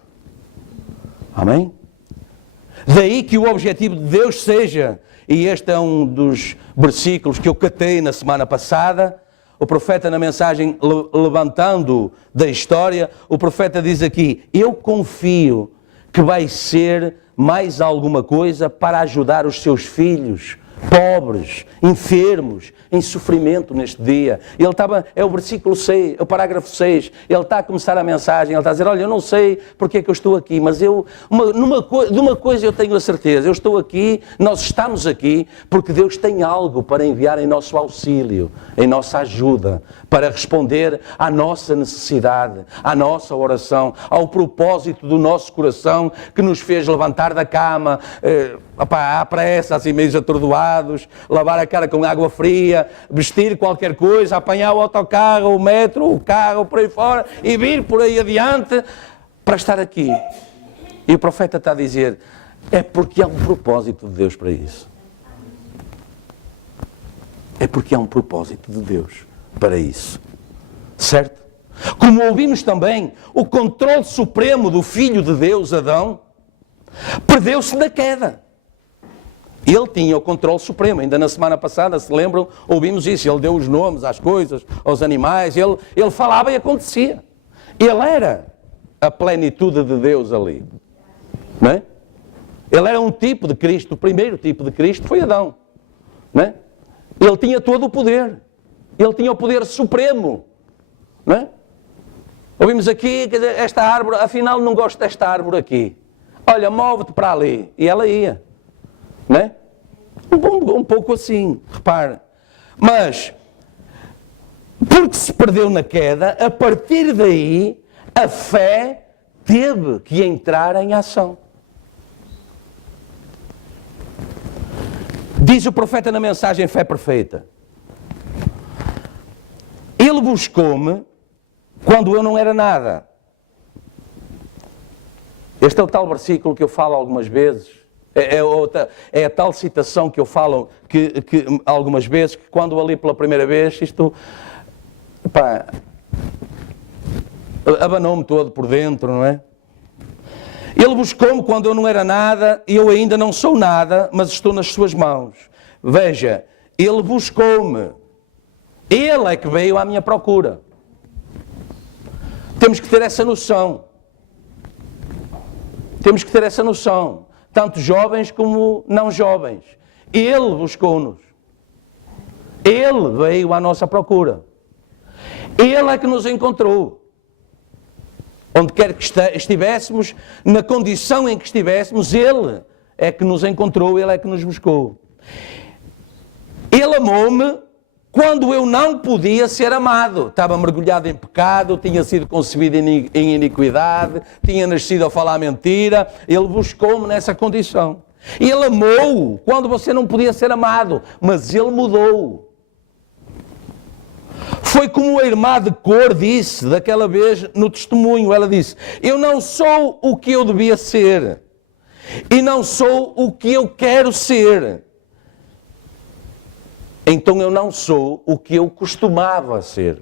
Amém? Daí que o objetivo de Deus seja, e este é um dos versículos que eu catei na semana passada, o profeta na mensagem levantando da história, o profeta diz aqui: eu confio que vai ser mais alguma coisa para ajudar os seus filhos, pobres, enfermos, em sofrimento neste dia. Ele estava, é o versículo 6, é o parágrafo 6, ele está a começar a mensagem, ele está a dizer: olha, eu não sei porque é que eu estou aqui, mas de uma coisa eu tenho a certeza, eu estou aqui, nós estamos aqui, porque Deus tem algo para enviar em nosso auxílio, em nossa ajuda, para responder à nossa necessidade, à nossa oração, ao propósito do nosso coração, que nos fez levantar da cama, à pressa, assim meio atordoados, lavar a cara com água fria, vestir qualquer coisa, apanhar o autocarro, o metro, o carro, por aí fora, e vir por aí adiante para estar aqui. E o profeta está a dizer: é porque há um propósito de Deus para isso. É porque há um propósito de Deus para isso. Certo? Como ouvimos também, o controle supremo do Filho de Deus, Adão, perdeu-se na queda. Ele tinha o controle supremo. Ainda na semana passada, se lembram, ouvimos isso. Ele deu os nomes às coisas, aos animais. Ele falava e acontecia. Ele era a plenitude de Deus ali. Não é? Ele era um tipo de Cristo. O primeiro tipo de Cristo foi Adão. Não é? Ele tinha todo o poder. Ele tinha o poder supremo. Não é? Ouvimos aqui, esta árvore, afinal não gosto desta árvore aqui. Olha, move-te para ali. E ela ia. Não é? Um pouco assim, repare. Mas, porque se perdeu na queda, a partir daí, a fé teve que entrar em ação. Diz o profeta na mensagem Fé Perfeita: ele buscou-me quando eu não era nada. Este é o tal versículo que eu falo algumas vezes. É a tal citação que eu falo que algumas vezes, que quando eu li pela primeira vez, isto abanou-me todo por dentro, não é? Ele buscou-me quando eu não era nada, e eu ainda não sou nada, mas estou nas suas mãos. Veja, ele buscou-me Ele é que veio à minha procura. Temos que ter essa noção. Temos que ter essa noção. Tanto jovens como não jovens. Ele buscou-nos. Ele veio à nossa procura. Ele é que nos encontrou. Onde quer que estivéssemos, na condição em que estivéssemos, Ele é que nos encontrou, Ele é que nos buscou. Ele amou-me quando eu não podia ser amado. Estava mergulhado em pecado, tinha sido concebido em iniquidade, tinha nascido a falar mentira. Ele buscou-me nessa condição. Ele amou quando você não podia ser amado, mas Ele mudou. Foi como a irmã de cor disse daquela vez no testemunho. Ela disse: eu não sou o que eu devia ser e não sou o que eu quero ser. Então eu não sou o que eu costumava ser.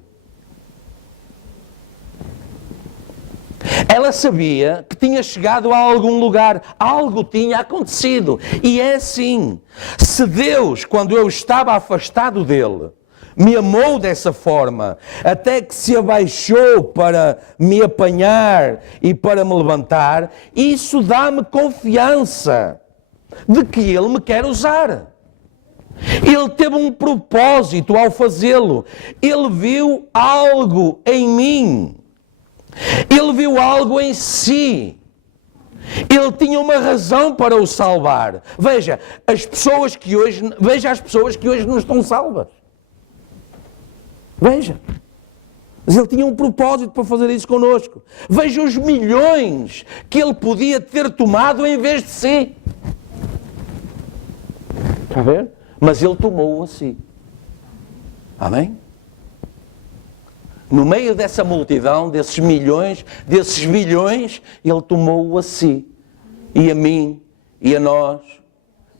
Ela sabia que tinha chegado a algum lugar, algo tinha acontecido. E é assim, se Deus, quando eu estava afastado dele, me amou dessa forma, até que se abaixou para me apanhar e para me levantar, isso dá-me confiança de que Ele me quer usar. Ele teve um propósito ao fazê-lo. Ele viu algo em mim. Ele viu algo em si. Ele tinha uma razão para o salvar. Veja as pessoas que hoje não estão salvas. Veja. Mas Ele tinha um propósito para fazer isso connosco. Veja os milhões que Ele podia ter tomado em vez de si. Está a ver? Mas Ele tomou-o a si. Amém? No meio dessa multidão, desses milhões, desses bilhões, Ele tomou-o a si. E a mim, e a nós.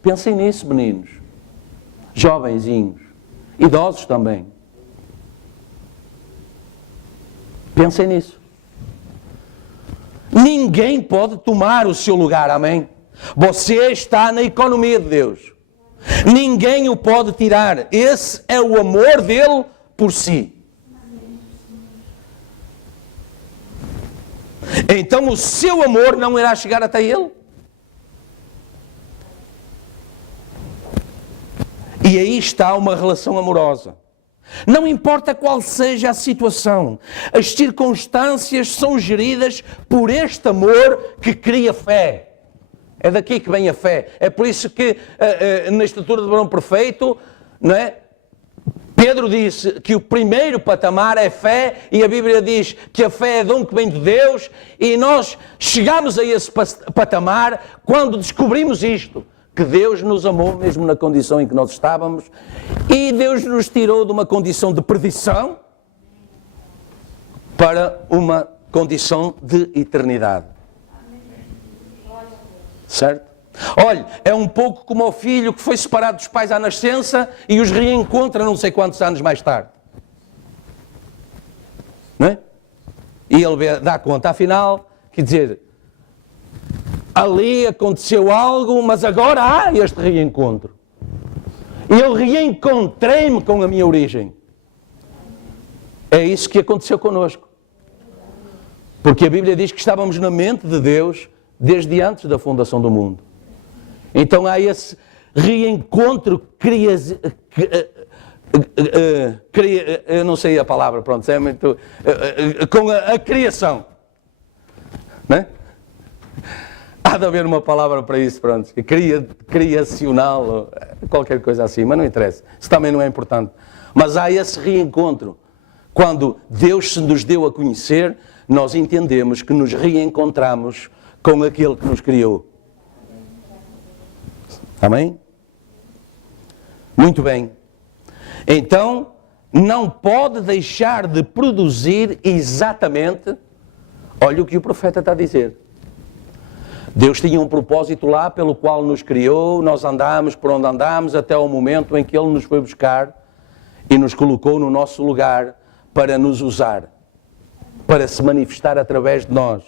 Pensem nisso, meninos. Jovenzinhos. Idosos também. Pensem nisso. Ninguém pode tomar o seu lugar, amém? Você está na economia de Deus. Ninguém o pode tirar. Esse é o amor dele por si. Então o seu amor não irá chegar até ele. E aí está uma relação amorosa. Não importa qual seja a situação, as circunstâncias são geridas por este amor que cria fé. É daqui que vem a fé. É por isso que na estatura do varão perfeito, não é? Pedro disse que o primeiro patamar é fé, e a Bíblia diz que a fé é dom que vem de Deus, e nós chegamos a esse patamar quando descobrimos isto, que Deus nos amou mesmo na condição em que nós estávamos, e Deus nos tirou de uma condição de perdição para uma condição de eternidade. Certo? Olha, é um pouco como o filho que foi separado dos pais à nascença e os reencontra não sei quantos anos mais tarde. Não é? E ele dá conta, afinal, quer dizer, ali aconteceu algo, mas agora há este reencontro. E eu reencontrei-me com a minha origem. É isso que aconteceu connosco. Porque a Bíblia diz que estávamos na mente de Deus desde antes da fundação do mundo. Então há esse reencontro, eu não sei a palavra, pronto, é muito, com a criação. Não é? Há de haver uma palavra para isso, pronto, criacional, qualquer coisa assim, mas não interessa, isso também não é importante. Mas há esse reencontro. Quando Deus se nos deu a conhecer, nós entendemos que nos reencontramos com aquele que nos criou. Amém? Muito bem. Então, não pode deixar de produzir exatamente, olha o que o profeta está a dizer. Deus tinha um propósito lá pelo qual nos criou, nós andámos por onde andámos até o momento em que Ele nos foi buscar e nos colocou no nosso lugar para nos usar, para se manifestar através de nós.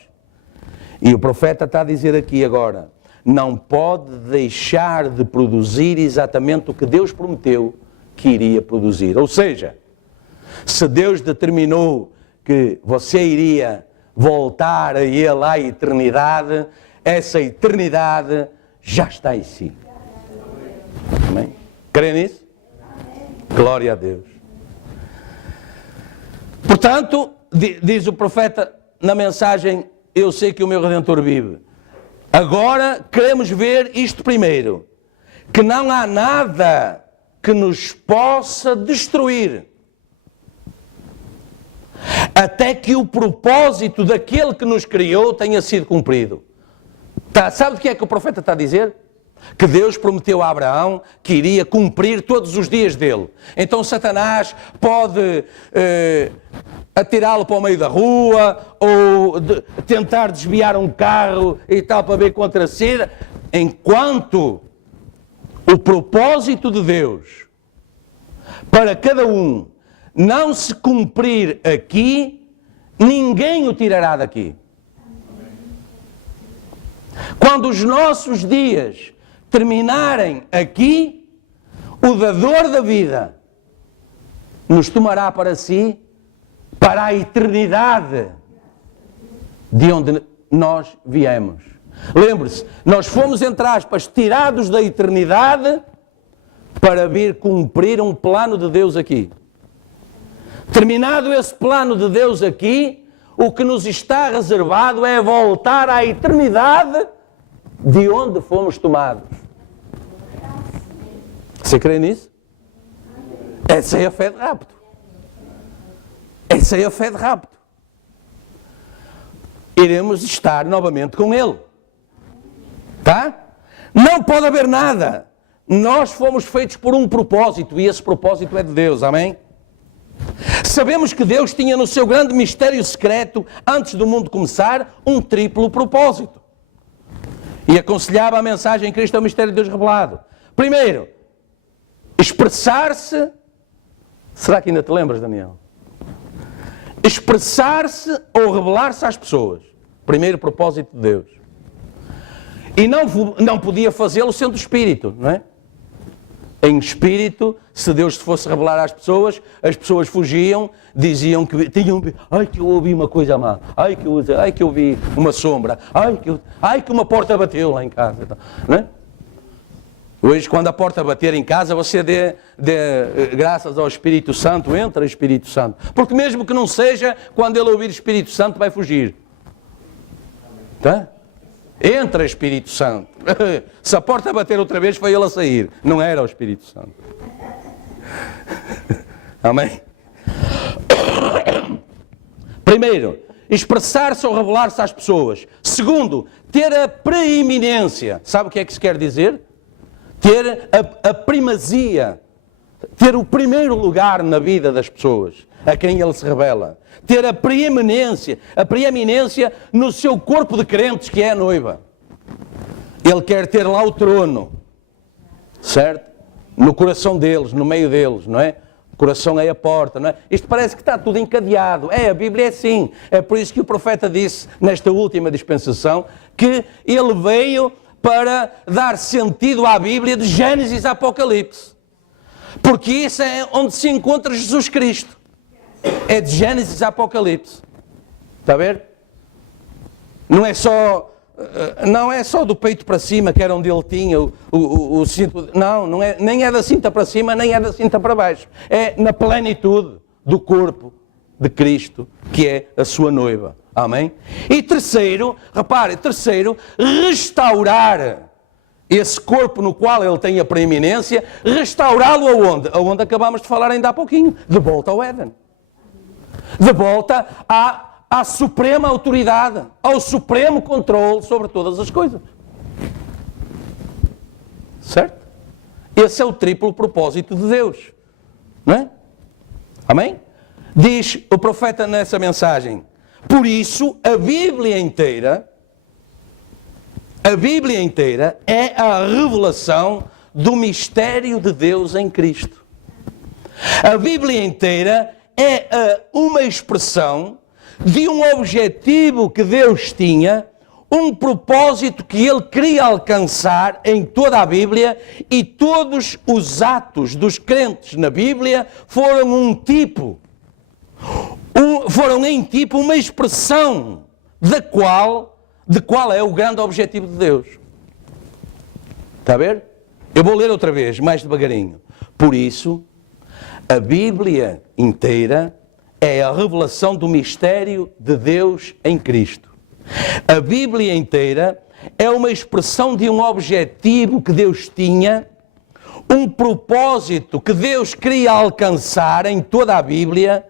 E o profeta está a dizer aqui agora, não pode deixar de produzir exatamente o que Deus prometeu que iria produzir. Ou seja, Se Deus determinou que você iria voltar a Ele à eternidade, essa eternidade já está em si. Amém? Crê nisso? Glória a Deus. Portanto, diz o profeta na mensagem, eu sei que o meu Redentor vive. Agora queremos ver isto primeiro, que não há nada que nos possa destruir, até que o propósito daquele que nos criou tenha sido cumprido. Sabe o que é que o profeta está a dizer? Que Deus prometeu a Abraão que iria cumprir todos os dias dele. Então Satanás pode atirá-lo para o meio da rua, ou tentar desviar um carro e tal para ver contra a sida, enquanto o propósito de Deus para cada um não se cumprir aqui, ninguém o tirará daqui. Quando os nossos dias terminarem aqui, o dador da vida nos tomará para si, para a eternidade de onde nós viemos. Lembre-se, nós fomos, entre aspas, tirados da eternidade para vir cumprir um plano de Deus aqui. Terminado esse plano de Deus aqui, o que nos está reservado é voltar à eternidade de onde fomos tomados. Você crê nisso? Essa é a fé de rapto. Essa é a fé de rapto. Iremos estar novamente com Ele. Tá? Não pode haver nada. Nós fomos feitos por um propósito, e esse propósito é de Deus, amém? Sabemos que Deus tinha no seu grande mistério secreto, antes do mundo começar, um triplo propósito. E aconselhava a mensagem em Cristo é o mistério de Deus revelado. Primeiro, expressar-se. Será que ainda te lembras, Daniel? Expressar-se ou revelar-se às pessoas. Primeiro propósito de Deus. E não podia fazê-lo sendo espírito, não é? Em espírito, se Deus se fosse revelar às pessoas, as pessoas fugiam, diziam que tinham, ai que eu ouvi uma coisa má, ai que eu vi uma sombra, ai que uma porta bateu lá em casa, não é? Hoje, quando a porta bater em casa, você dê graças ao Espírito Santo, entra o Espírito Santo. Porque mesmo que não seja, quando ele ouvir o Espírito Santo, vai fugir. Tá? Entra o Espírito Santo. Se a porta bater outra vez, foi ele a sair. Não era o Espírito Santo. Amém? Primeiro, expressar-se ou revelar-se às pessoas. Segundo, ter a preeminência. Sabe o que é que isso quer dizer? Ter a primazia, ter o primeiro lugar na vida das pessoas, a quem ele se revela. Ter a preeminência no seu corpo de crentes, que é a noiva. Ele quer ter lá o trono, certo? No coração deles, no meio deles, não é? O coração é a porta, não é? Isto parece que está tudo encadeado. A Bíblia é assim. É por isso que o profeta disse, nesta última dispensação, que ele veio para dar sentido à Bíblia de Gênesis a Apocalipse. Porque isso é onde se encontra Jesus Cristo. É de Gênesis a Apocalipse. Está a ver? Não é só do peito para cima, que era onde ele tinha o cinto. Não é, nem é da cinta para cima, nem é da cinta para baixo. É na plenitude do corpo de Cristo, que é a sua noiva. Amém? E terceiro, repare, restaurar esse corpo no qual ele tem a preeminência, restaurá-lo aonde? Aonde acabámos de falar ainda há pouquinho, de volta ao Éden. De volta à suprema autoridade, ao supremo controle sobre todas as coisas. Certo? Esse é o triplo propósito de Deus. Não é? Amém? Diz o profeta nessa mensagem, por isso a Bíblia inteira é a revelação do mistério de Deus em Cristo. A Bíblia inteira é uma expressão de um objetivo que Deus tinha, um propósito que Ele queria alcançar em toda a Bíblia, e todos os atos dos crentes na Bíblia foram um tipo Foram em tipo uma expressão de qual é o grande objetivo de Deus. Está a ver? Eu vou ler outra vez, mais devagarinho. Por isso, a Bíblia inteira é a revelação do mistério de Deus em Cristo. A Bíblia inteira é uma expressão de um objetivo que Deus tinha, um propósito que Deus queria alcançar em toda a Bíblia,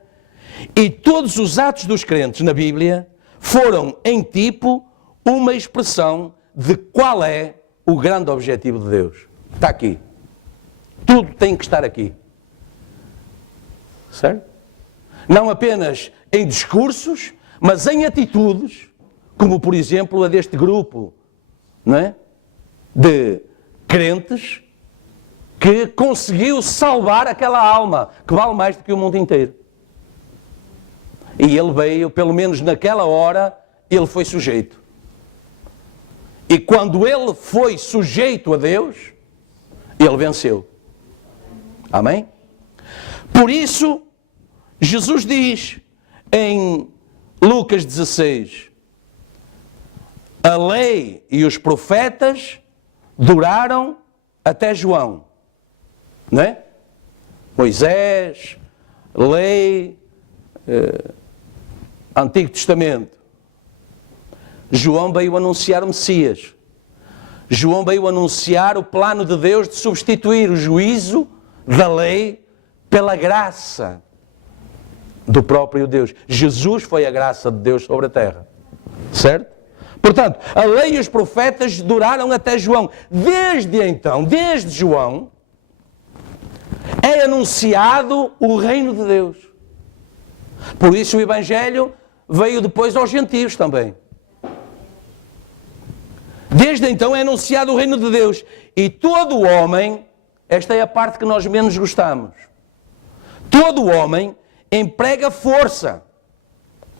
e todos os atos dos crentes na Bíblia foram, em tipo, uma expressão de qual é o grande objetivo de Deus. Está aqui. Tudo tem que estar aqui. Certo? Não apenas em discursos, mas em atitudes, como por exemplo a deste grupo, não é? De crentes que conseguiu salvar aquela alma, que vale mais do que o mundo inteiro. E ele veio, pelo menos naquela hora, ele foi sujeito. E quando ele foi sujeito a Deus, ele venceu. Amém? Por isso, Jesus diz em Lucas 16, a lei e os profetas duraram até João. Não é? Moisés, lei, Antigo Testamento. João veio anunciar o Messias. João veio anunciar o plano de Deus de substituir o juízo da lei pela graça do próprio Deus. Jesus foi a graça de Deus sobre a terra. Certo? Portanto, a lei e os profetas duraram até João. Desde então, desde João, é anunciado o reino de Deus. Por isso o Evangelho veio depois aos gentios também. Desde então é anunciado o reino de Deus. E todo homem, esta é a parte que nós menos gostamos, todo homem emprega força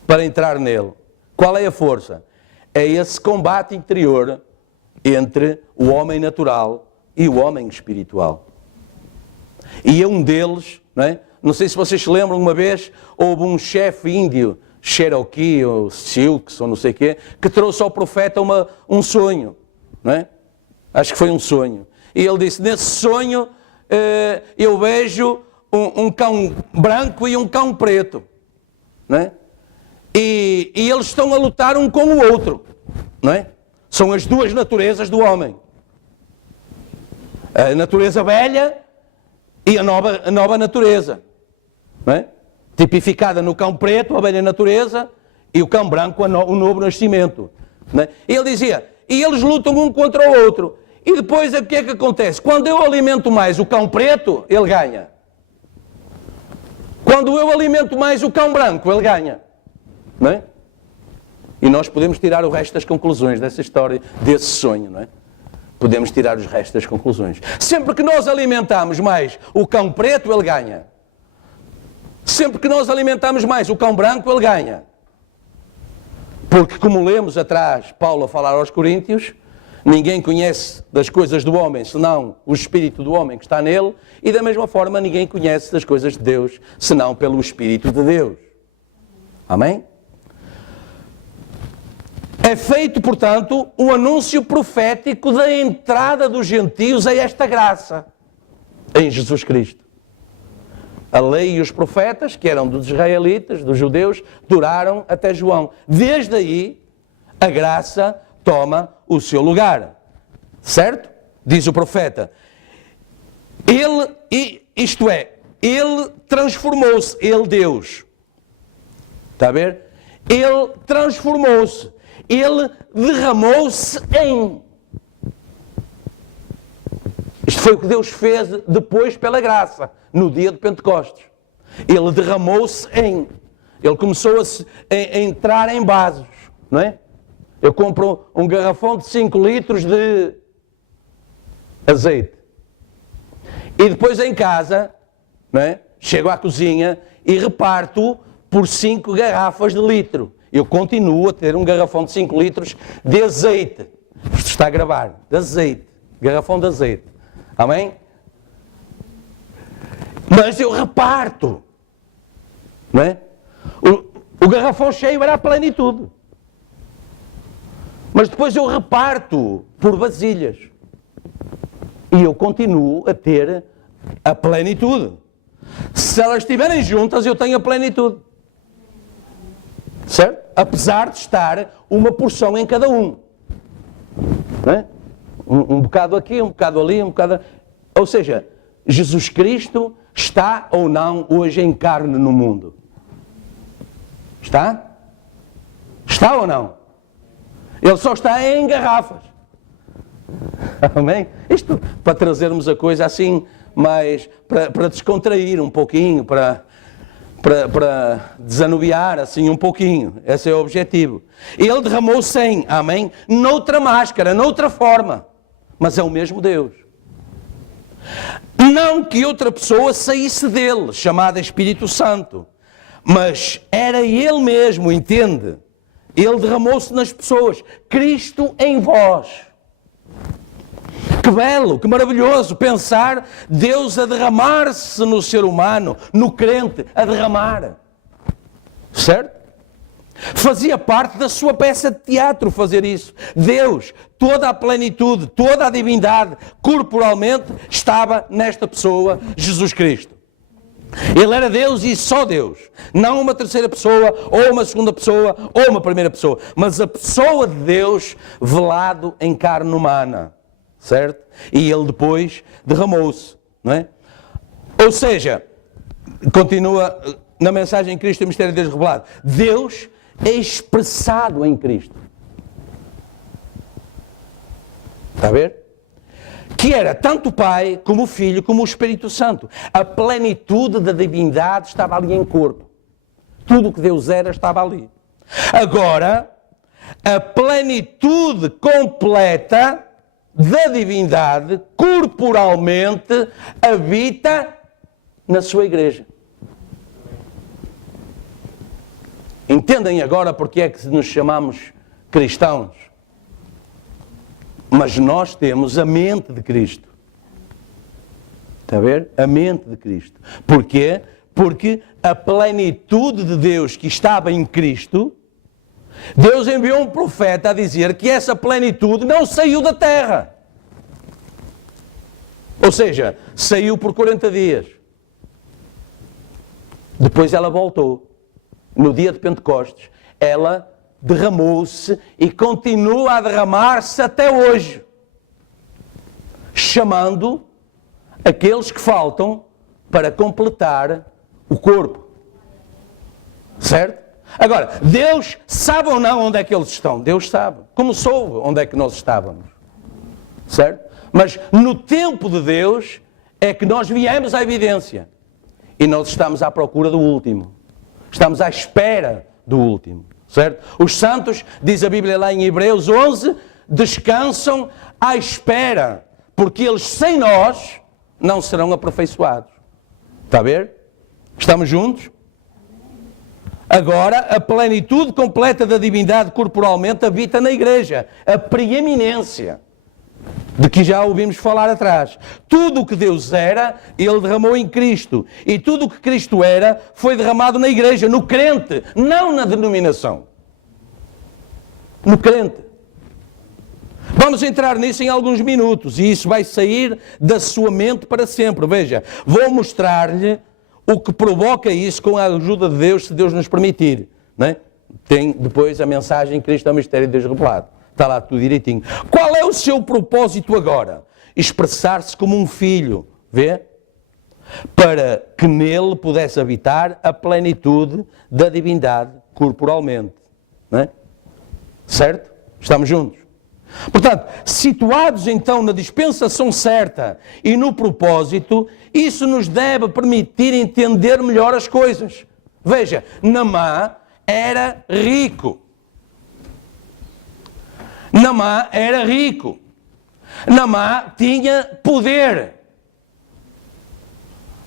para entrar nele. Qual é a força? É esse combate interior entre o homem natural e o homem espiritual. E é um deles, não é? Não sei se vocês se lembram, uma vez houve um chefe índio, Cherokee ou Sioux ou não sei o quê, que trouxe ao profeta um sonho, não é? Acho que foi um sonho. E ele disse, nesse sonho eu vejo um cão branco e um cão preto, não é? E eles estão a lutar um com o outro, não é? São as duas naturezas do homem. A natureza velha e a nova natureza, não é? Tipificada no cão preto, a velha natureza, e o cão branco, o novo nascimento. Não é? E ele dizia, e eles lutam um contra o outro. E depois o que é que acontece? Quando eu alimento mais o cão preto, ele ganha. Quando eu alimento mais o cão branco, ele ganha. Não é? E nós podemos tirar o resto das conclusões dessa história, desse sonho, não é? Podemos tirar os restos das conclusões. Sempre que nós alimentamos mais o cão preto, ele ganha. Sempre que nós alimentamos mais o cão branco, ele ganha. Porque, como lemos atrás, Paulo a falar aos Coríntios, ninguém conhece das coisas do homem, senão o Espírito do homem que está nele, e da mesma forma ninguém conhece das coisas de Deus, senão pelo Espírito de Deus. Amém? É feito, portanto, um anúncio profético da entrada dos gentios a esta graça, em Jesus Cristo. A lei e os profetas, que eram dos israelitas, dos judeus, duraram até João. Desde aí, a graça toma o seu lugar. Certo? Diz o profeta. Ele transformou-se, ele Deus. Está a ver? Ele transformou-se. Ele derramou-se em. Isto foi o que Deus fez depois pela graça, no dia de Pentecostes. Ele derramou-se em. Ele começou a entrar em vasos, não é? Eu compro um garrafão de 5 litros de azeite. E depois em casa, não é? Chego à cozinha e reparto por 5 garrafas de litro. Eu continuo a ter um garrafão de 5 litros de azeite. Isto está a gravar. De azeite. Garrafão de azeite. Amém? Mas eu reparto. Não é? O garrafão cheio era a plenitude. Mas depois eu reparto por vasilhas. E eu continuo a ter a plenitude. Se elas estiverem juntas, eu tenho a plenitude. Certo? Apesar de estar uma porção em cada um. Não é? Um bocado aqui, um bocado ali, um bocado... Ou seja, Jesus Cristo está ou não hoje em carne no mundo? Está? Está ou não? Ele só está em garrafas. Amém? Isto para trazermos a coisa assim, mais para descontrair um pouquinho, para desanuviar assim um pouquinho. Esse é o objetivo. Ele derramou 100, amém? Noutra máscara, noutra forma. Mas é o mesmo Deus. Não que outra pessoa saísse dele, chamada Espírito Santo. Mas era ele mesmo, entende? Ele derramou-se nas pessoas. Cristo em vós. Que belo, que maravilhoso pensar Deus a derramar-se no ser humano, no crente, a derramar. Certo? Fazia parte da sua peça de teatro fazer isso. Deus, toda a plenitude, toda a divindade, corporalmente, estava nesta pessoa, Jesus Cristo. Ele era Deus e só Deus. Não uma terceira pessoa, ou uma segunda pessoa, ou uma primeira pessoa. Mas a pessoa de Deus velado em carne humana. Certo? E ele depois derramou-se. Não é? Ou seja, continua na mensagem Cristo e o mistério de Deus revelado. Deus é expressado em Cristo. Está a ver? Que era tanto o Pai, como o Filho, como o Espírito Santo. A plenitude da divindade estava ali em corpo. Tudo o que Deus era estava ali. Agora, a plenitude completa da divindade, corporalmente, habita na sua igreja. Entendem agora porque é que nos chamamos cristãos? Mas nós temos a mente de Cristo. Está a ver? A mente de Cristo. Porquê? Porque a plenitude de Deus que estava em Cristo, Deus enviou um profeta a dizer que essa plenitude não saiu da terra. Ou seja, saiu por 40 dias. Depois ela voltou. No dia de Pentecostes, ela derramou-se e continua a derramar-se até hoje, chamando aqueles que faltam para completar o corpo. Certo? Agora, Deus sabe ou não onde é que eles estão? Deus sabe. Como soube onde é que nós estávamos? Certo? Mas no tempo de Deus é que nós viemos à evidência. E nós estamos à procura do último. Estamos à espera do último. Certo? Os santos, diz a Bíblia lá em Hebreus 11, descansam à espera, porque eles sem nós não serão aperfeiçoados. Está a ver? Estamos juntos? Agora, a plenitude completa da divindade corporalmente habita na igreja. A preeminência de que já ouvimos falar atrás. Tudo o que Deus era, Ele derramou em Cristo. E tudo o que Cristo era, foi derramado na igreja, no crente, não na denominação. No crente. Vamos entrar nisso em alguns minutos, e isso vai sair da sua mente para sempre. Veja, vou mostrar-lhe o que provoca isso com a ajuda de Deus, se Deus nos permitir. Não é? Tem depois a mensagem Cristo é o mistério de Deus revelado. Está lá tudo direitinho. Qual é o seu propósito agora? Expressar-se como um filho, vê? Para que nele pudesse habitar a plenitude da divindade corporalmente. Não é? Certo? Estamos juntos? Portanto, situados então na dispensação certa e no propósito, isso nos deve permitir entender melhor as coisas. Veja, Naamã era rico. Naamã era rico. Naamã tinha poder.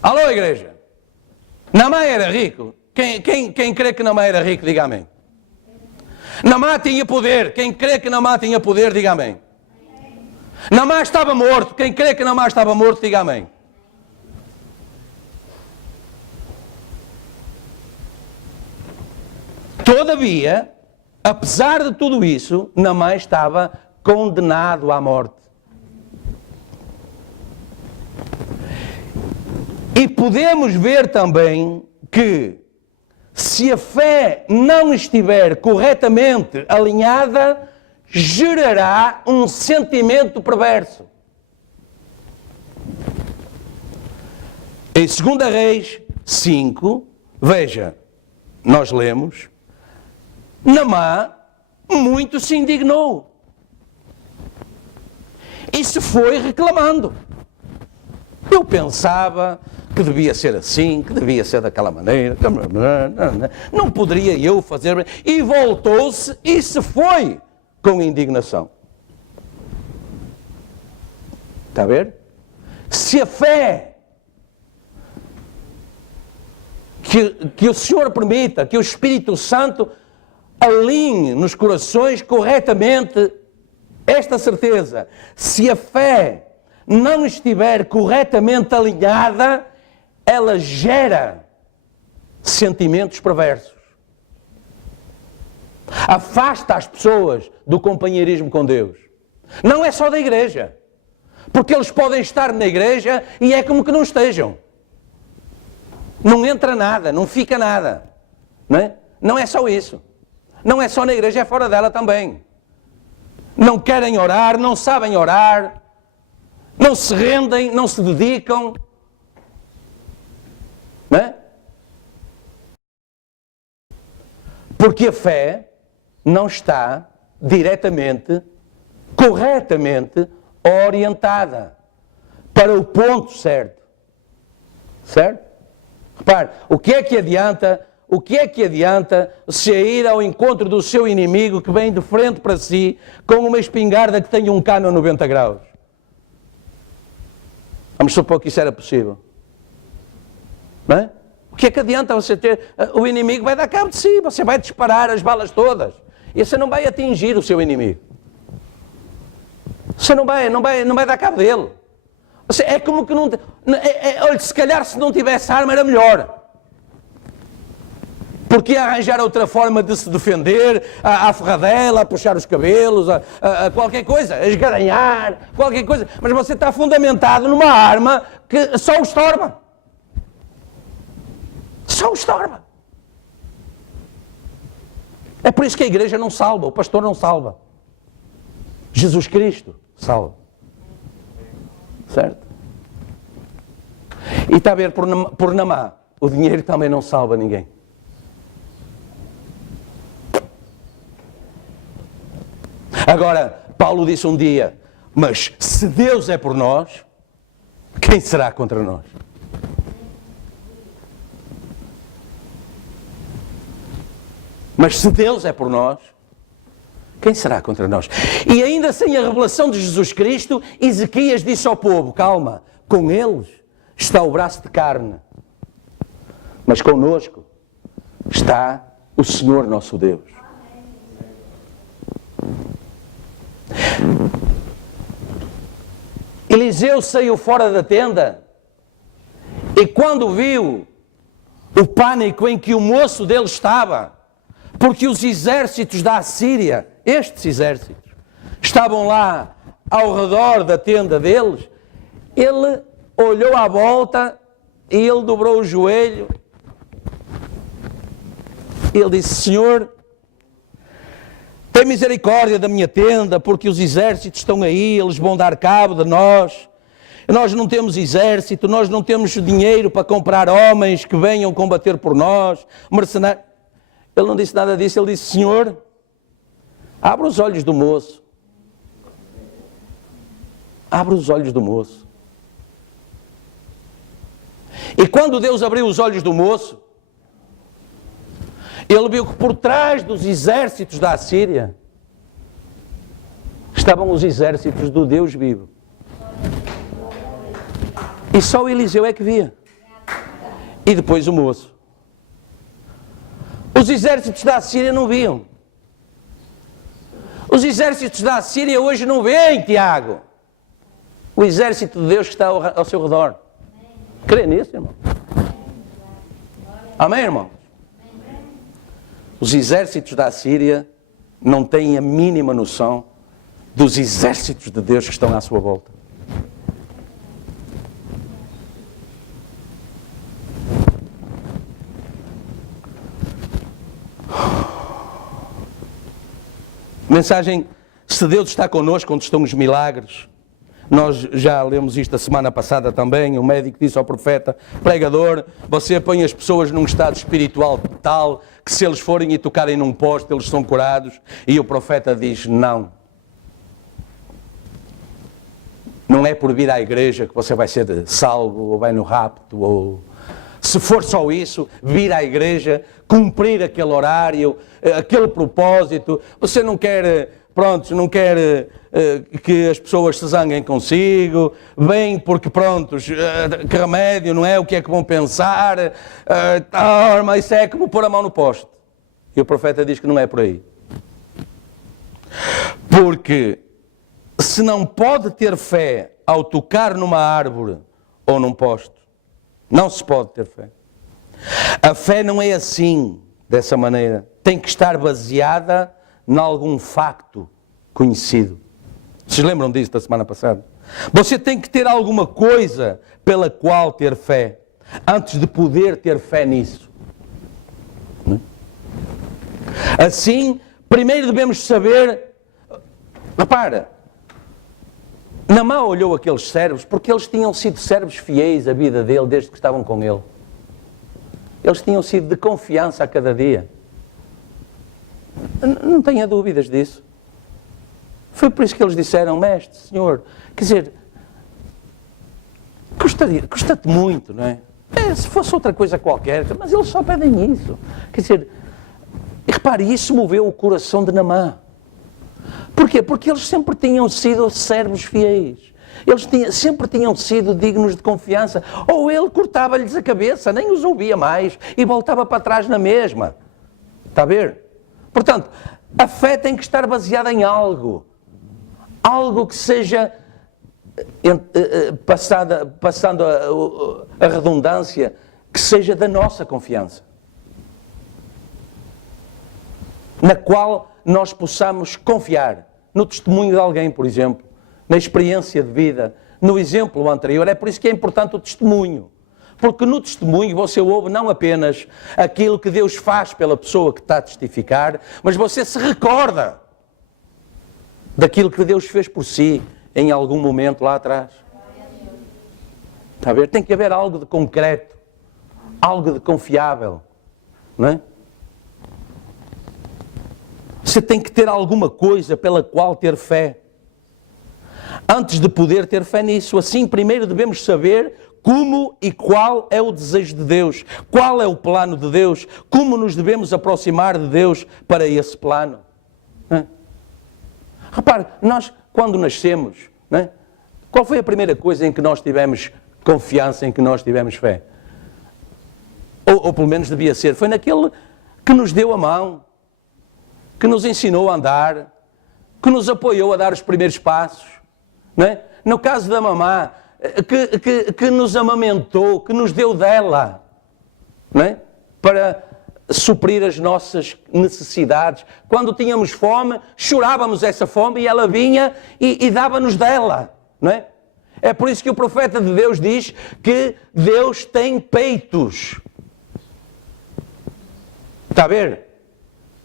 Alô, igreja? Naamã era rico. Quem crê que Naamã era rico, diga amém. Naamã tinha poder. Quem crê que Naamã tinha poder, diga amém. Naamã estava morto. Quem crê que Naamã estava morto, diga amém. Todavia, apesar de tudo isso, Naamã estava condenado à morte. E podemos ver também que, se a fé não estiver corretamente alinhada, gerará um sentimento perverso. Em 2 Reis 5, veja, nós lemos, Naamã muito se indignou e se foi reclamando. Eu pensava que devia ser assim, que devia ser daquela maneira, não poderia eu fazer, e voltou-se e se foi com indignação. Está a ver? Se a fé que o Senhor permita, que o Espírito Santo alinhe nos corações corretamente esta certeza, se a fé não estiver corretamente alinhada, ela gera sentimentos perversos. Afasta as pessoas do companheirismo com Deus. Não é só da igreja. Porque eles podem estar na igreja e é como que não estejam. Não entra nada, não fica nada. Não é? Não é só isso. Não é só na igreja, é fora dela também. Não querem orar, não sabem orar, não se rendem, não se dedicam. Não é? Porque a fé não está diretamente, corretamente orientada para o ponto certo. Certo? Repare, o que é que adianta se ir ao encontro do seu inimigo que vem de frente para si com uma espingarda que tem um cano a 90 graus? Vamos supor que isso era possível. Não é? O que é que adianta você ter... O inimigo vai dar cabo de si, você vai disparar as balas todas. E você não vai atingir o seu inimigo. Você não vai dar cabo dele. Você, é como que não... olha, se calhar se não tivesse arma era melhor. Porque ia arranjar outra forma de se defender, à ferradela, a puxar os cabelos, a qualquer coisa, a esgaranhar, qualquer coisa. Mas você está fundamentado numa arma que só o estorba. Só o estorba. É por isso que a igreja não salva, o pastor não salva. Jesus Cristo salva. Certo? E está a ver, por Naamã, o dinheiro também não salva ninguém. Agora, Paulo disse um dia, mas se Deus é por nós, quem será contra nós? Mas se Deus é por nós, quem será contra nós? E ainda sem a revelação de Jesus Cristo, Ezequias disse ao povo, calma, com eles está o braço de carne, mas connosco está o Senhor nosso Deus. Eliseu saiu fora da tenda e quando viu o pânico em que o moço dele estava, porque os exércitos da Assíria, estes exércitos, estavam lá ao redor da tenda deles, ele olhou à volta e ele dobrou o joelho. Ele disse, Senhor, tem misericórdia da minha tenda, porque os exércitos estão aí, eles vão dar cabo de nós. Nós não temos exército, nós não temos dinheiro para comprar homens que venham combater por nós, mercenários. Ele não disse nada disso, ele disse, Senhor, abre os olhos do moço. Abre os olhos do moço. E quando Deus abriu os olhos do moço, ele viu que por trás dos exércitos da Assíria estavam os exércitos do Deus vivo. E só Eliseu é que via. E depois o moço. Os exércitos da Assíria não viam. Os exércitos da Assíria hoje não veem, Tiago. O exército de Deus que está ao seu redor. Crê nisso, irmão? Amém, irmão? Os exércitos da Assíria não têm a mínima noção dos exércitos de Deus que estão à sua volta. Mensagem, se Deus está connosco onde estão os milagres. Nós já lemos isto a semana passada também, o médico disse ao profeta, pregador, você põe as pessoas num estado espiritual tal que se eles forem e tocarem num poste, eles são curados. E o profeta diz, não. Não é por vir à igreja que você vai ser salvo, ou vai no rapto, ou... Se for só isso, vir à igreja, cumprir aquele horário, aquele propósito, você não quer... Pronto, não quer que as pessoas se zanguem consigo, vem porque, prontos, que remédio, não é? O que é que vão pensar? Mas isso é como pôr a mão no poste. E o profeta diz que não é por aí. Porque se não pode ter fé ao tocar numa árvore ou num poste, não se pode ter fé. A fé não é assim, dessa maneira. Tem que estar baseada em algum facto conhecido. Vocês lembram disso da semana passada? Você tem que ter alguma coisa pela qual ter fé, antes de poder ter fé nisso. Assim, primeiro devemos saber... Repara, Naamã olhou aqueles servos porque eles tinham sido servos fiéis à vida dele desde que estavam com ele. Eles tinham sido de confiança a cada dia. Não tenha dúvidas disso. Foi por isso que eles disseram, mestre, senhor, quer dizer, custa-te muito, não é? Se fosse outra coisa qualquer, mas eles só pedem isso. Quer dizer, e repare, isso moveu o coração de Naamã. Porquê? Porque eles sempre tinham sido servos fiéis. Eles sempre tinham sido dignos de confiança. Ou ele cortava-lhes a cabeça, nem os ouvia mais e voltava para trás na mesma. Está a ver? Portanto, a fé tem que estar baseada em algo. Algo que seja, passando a redundância, que seja da nossa confiança. Na qual nós possamos confiar. No testemunho de alguém, por exemplo. Na experiência de vida. No exemplo anterior. É por isso que é importante o testemunho. Porque no testemunho você ouve não apenas aquilo que Deus faz pela pessoa que está a testificar, mas você se recorda daquilo que Deus fez por si em algum momento lá atrás. Está a ver? Tem que haver algo de concreto, algo de confiável, não é? Você tem que ter alguma coisa pela qual ter fé. Antes de poder ter fé nisso, assim, primeiro devemos saber como e qual é o desejo de Deus, qual é o plano de Deus, como nos devemos aproximar de Deus para esse plano. Repare, nós quando nascemos, qual foi a primeira coisa em que nós tivemos confiança, em que nós tivemos fé? Ou pelo menos devia ser, foi naquele que nos deu a mão, que nos ensinou a andar, que nos apoiou a dar os primeiros passos. Não é? No caso da mamã, que nos amamentou, que nos deu dela, não é? Para suprir as nossas necessidades. Quando tínhamos fome, chorávamos essa fome e ela vinha e dava-nos dela. Não é? É por isso que o profeta de Deus diz que Deus tem peitos. Está a ver?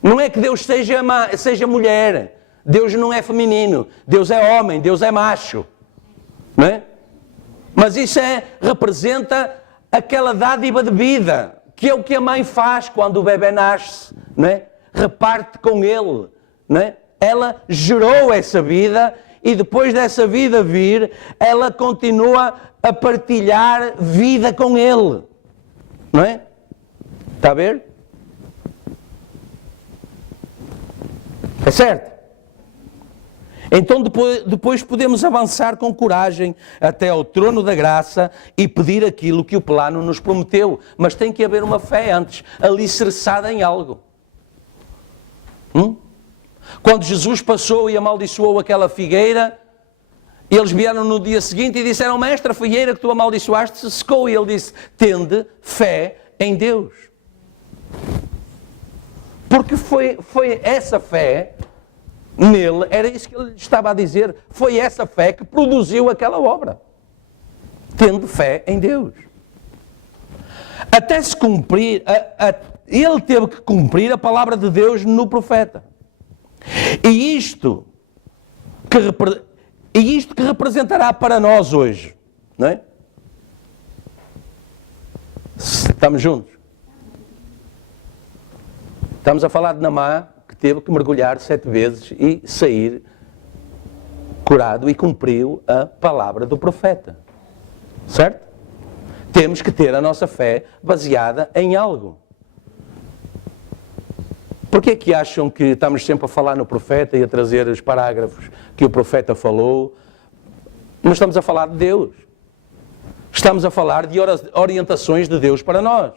Não é que Deus seja mulher. Deus não é feminino. Deus é homem, Deus é macho. Não é? Mas isso representa aquela dádiva de vida, que é o que a mãe faz quando o bebê nasce, não é? Reparte com ele, não é? Ela gerou essa vida e depois dessa vida vir, ela continua a partilhar vida com ele, não é? Está a ver? É certo? Então depois podemos avançar com coragem até ao trono da graça e pedir aquilo que o plano nos prometeu. Mas tem que haver uma fé antes, alicerçada em algo. Quando Jesus passou e amaldiçoou aquela figueira, eles vieram no dia seguinte e disseram, mestre, a figueira que tu amaldiçoaste se secou. E ele disse, tende fé em Deus. Porque foi essa fé nele, era isso que ele estava a dizer, foi essa fé que produziu aquela obra. Tendo fé em Deus. Até se cumprir, ele teve que cumprir a palavra de Deus no profeta. E isto que representará para nós hoje, não é? Estamos juntos? Estamos a falar de Naamã, que teve que mergulhar 7 vezes e sair curado e cumpriu a palavra do profeta. Certo? Temos que ter a nossa fé baseada em algo. Porquê que acham que estamos sempre a falar no profeta e a trazer os parágrafos que o profeta falou? Não estamos a falar de Deus. Estamos a falar de orientações de Deus para nós.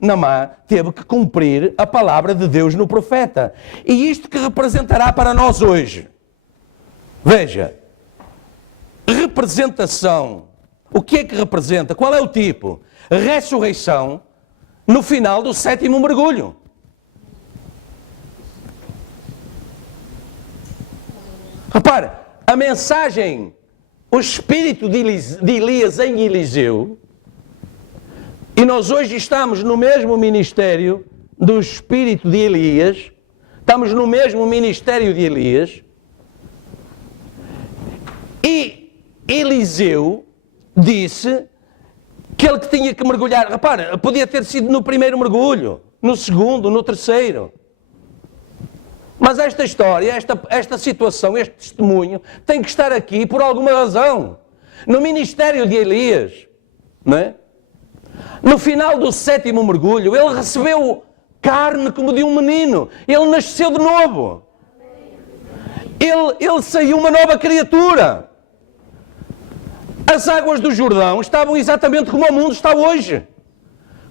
Naamã teve que cumprir a palavra de Deus no profeta. E isto que representará para nós hoje. Veja, representação. O que é que representa? Qual é o tipo? Ressurreição no final do 7º mergulho. Repare, a mensagem, o espírito de Elias em Eliseu, e nós hoje estamos no mesmo ministério do espírito de Elias, estamos no mesmo ministério de Elias, e Eliseu disse que ele que tinha que mergulhar. Repara, podia ter sido no primeiro mergulho, no segundo, no terceiro. Mas esta história, esta situação, este testemunho, tem que estar aqui por alguma razão. No ministério de Elias, não é? No final do 7º mergulho, ele recebeu carne como de um menino. Ele nasceu de novo. Ele saiu uma nova criatura. As águas do Jordão estavam exatamente como o mundo está hoje.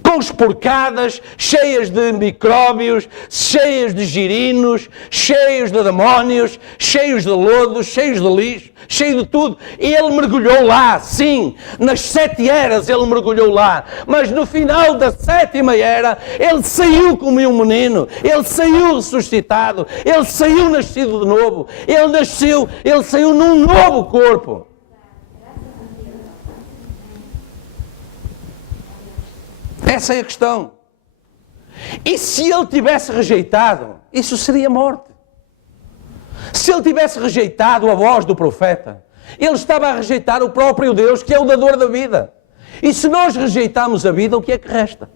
Com esporcadas, cheias de micróbios, cheias de girinos, cheios de demónios, cheios de lodo, cheios de lixo, cheio de tudo. E ele mergulhou lá, sim. Nas 7 eras ele mergulhou lá. Mas no final da 7ª era, ele saiu como um menino. Ele saiu ressuscitado. Ele saiu nascido de novo. Ele saiu num novo corpo. Essa é a questão. E se ele tivesse rejeitado, isso seria morte. Se ele tivesse rejeitado a voz do profeta, ele estava a rejeitar o próprio Deus, que é o dador da vida. E se nós rejeitamos a vida, o que é que resta?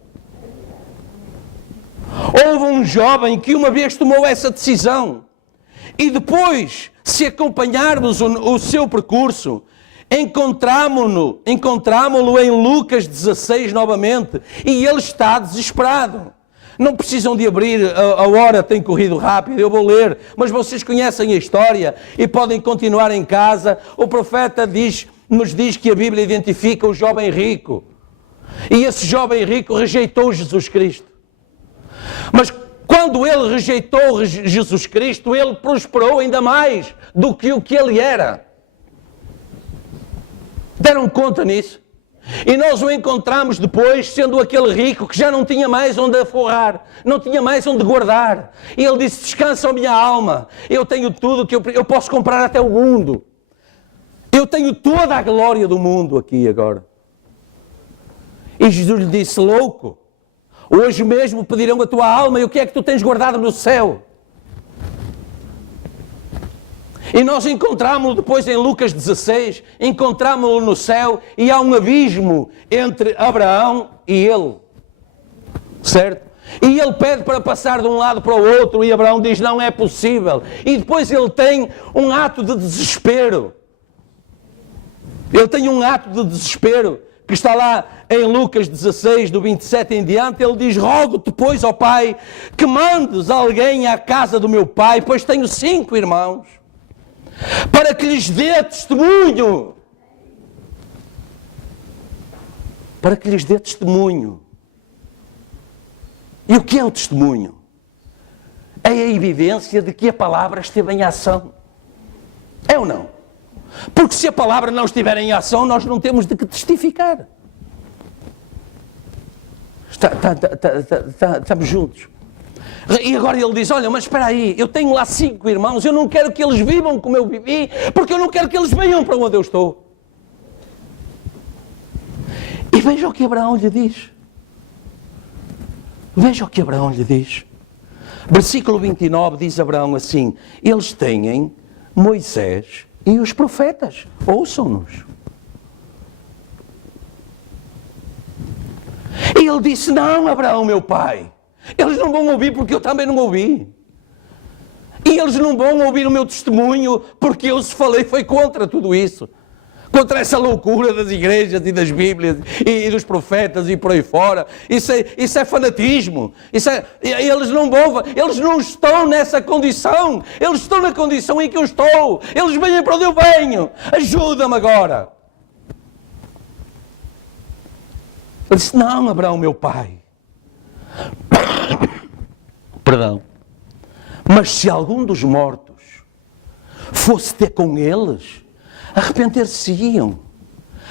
Houve um jovem que uma vez tomou essa decisão. E depois, se acompanharmos o seu percurso, encontrámo-lo em Lucas 16 novamente, e ele está desesperado. Não precisam de abrir, a hora tem corrido rápido, eu vou ler, mas vocês conhecem a história e podem continuar em casa. O profeta nos diz que a Bíblia identifica o jovem rico, e esse jovem rico rejeitou Jesus Cristo. Mas quando ele rejeitou Jesus Cristo, ele prosperou ainda mais do que o que ele era. Deram conta nisso? E nós o encontramos depois sendo aquele rico que já não tinha mais onde aforrar, não tinha mais onde guardar. E ele disse: descansa a minha alma, eu tenho tudo que eu posso comprar até o mundo. Eu tenho toda a glória do mundo aqui agora. E Jesus lhe disse: louco, hoje mesmo pedirão a tua alma, e o que é que tu tens guardado no céu? E nós encontramos-lo depois em Lucas 16, encontramos-lo no céu, e há um abismo entre Abraão e ele. Certo? E ele pede para passar de um lado para o outro, e Abraão diz: não é possível. E depois ele tem um ato de desespero. Ele tem um ato de desespero, que está lá em Lucas 16, do 27 em diante. Ele diz: rogo-te, pois, ó Pai, que mandes alguém à casa do meu pai, pois tenho 5 irmãos, para que lhes dê testemunho. Para que lhes dê testemunho. E o que é o testemunho? É a evidência de que a palavra esteve em ação. É ou não? Porque se a palavra não estiver em ação, nós não temos de que testificar. Estamos juntos. E agora ele diz, olha, mas espera aí, eu tenho lá 5 irmãos, eu não quero que eles vivam como eu vivi, porque eu não quero que eles venham para onde eu estou. E veja o que Abraão lhe diz. Veja o que Abraão lhe diz. Versículo 29 diz Abraão assim, eles têm Moisés e os profetas, ouçam-nos. E ele disse, não, Abraão, meu pai, eles não vão ouvir porque eu também não ouvi. E eles não vão ouvir o meu testemunho porque eu, se falei, foi contra tudo isso. Contra essa loucura das igrejas e das Bíblias e dos profetas e por aí fora. Isso é fanatismo. Eles não estão nessa condição. Eles estão na condição em que eu estou. Eles vêm para onde eu venho. Ajuda-me agora. Ele disse, não, Abraão, meu pai. Perdão. Mas se algum dos mortos fosse ter com eles, arrepender-se-iam.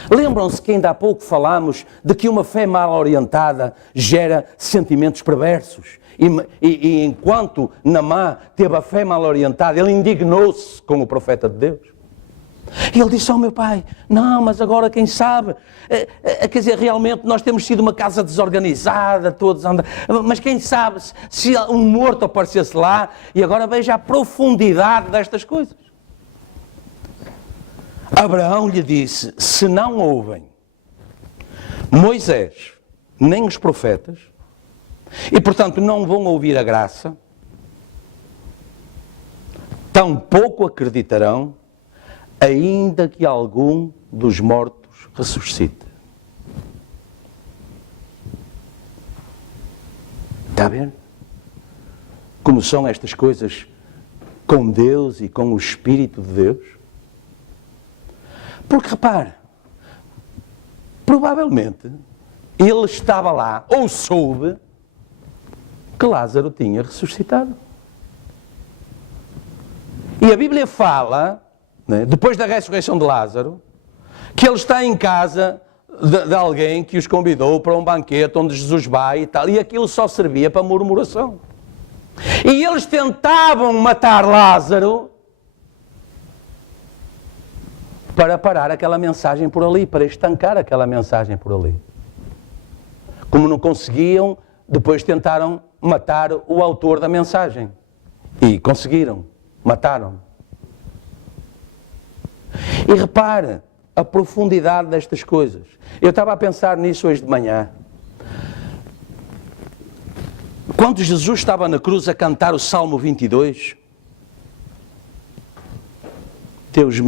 Lembram-se que ainda há pouco falámos de que uma fé mal orientada gera sentimentos perversos. E enquanto Naamã teve a fé mal orientada, ele indignou-se com o profeta de Deus. E ele disse ao meu pai, não, mas agora quem sabe, quer dizer, realmente nós temos sido uma casa desorganizada, todos andam, mas quem sabe se um morto aparecesse lá, e agora veja a profundidade destas coisas. Abraão lhe disse, se não ouvem Moisés, nem os profetas, e portanto não vão ouvir a graça, tampouco acreditarão, ainda que algum dos mortos ressuscite. Está a ver? Como são estas coisas com Deus e com o Espírito de Deus? Porque repare, provavelmente ele estava lá, ou soube, que Lázaro tinha ressuscitado. E a Bíblia fala, depois da ressurreição de Lázaro, que ele está em casa de alguém que os convidou para um banquete onde Jesus vai e tal, e aquilo só servia para murmuração. E eles tentavam matar Lázaro para parar aquela mensagem por ali, para estancar aquela mensagem por ali. Como não conseguiam, depois tentaram matar o autor da mensagem. E conseguiram, mataram. E repare a profundidade destas coisas. Eu estava a pensar nisso hoje de manhã. Quando Jesus estava na cruz a cantar o Salmo 22, Deus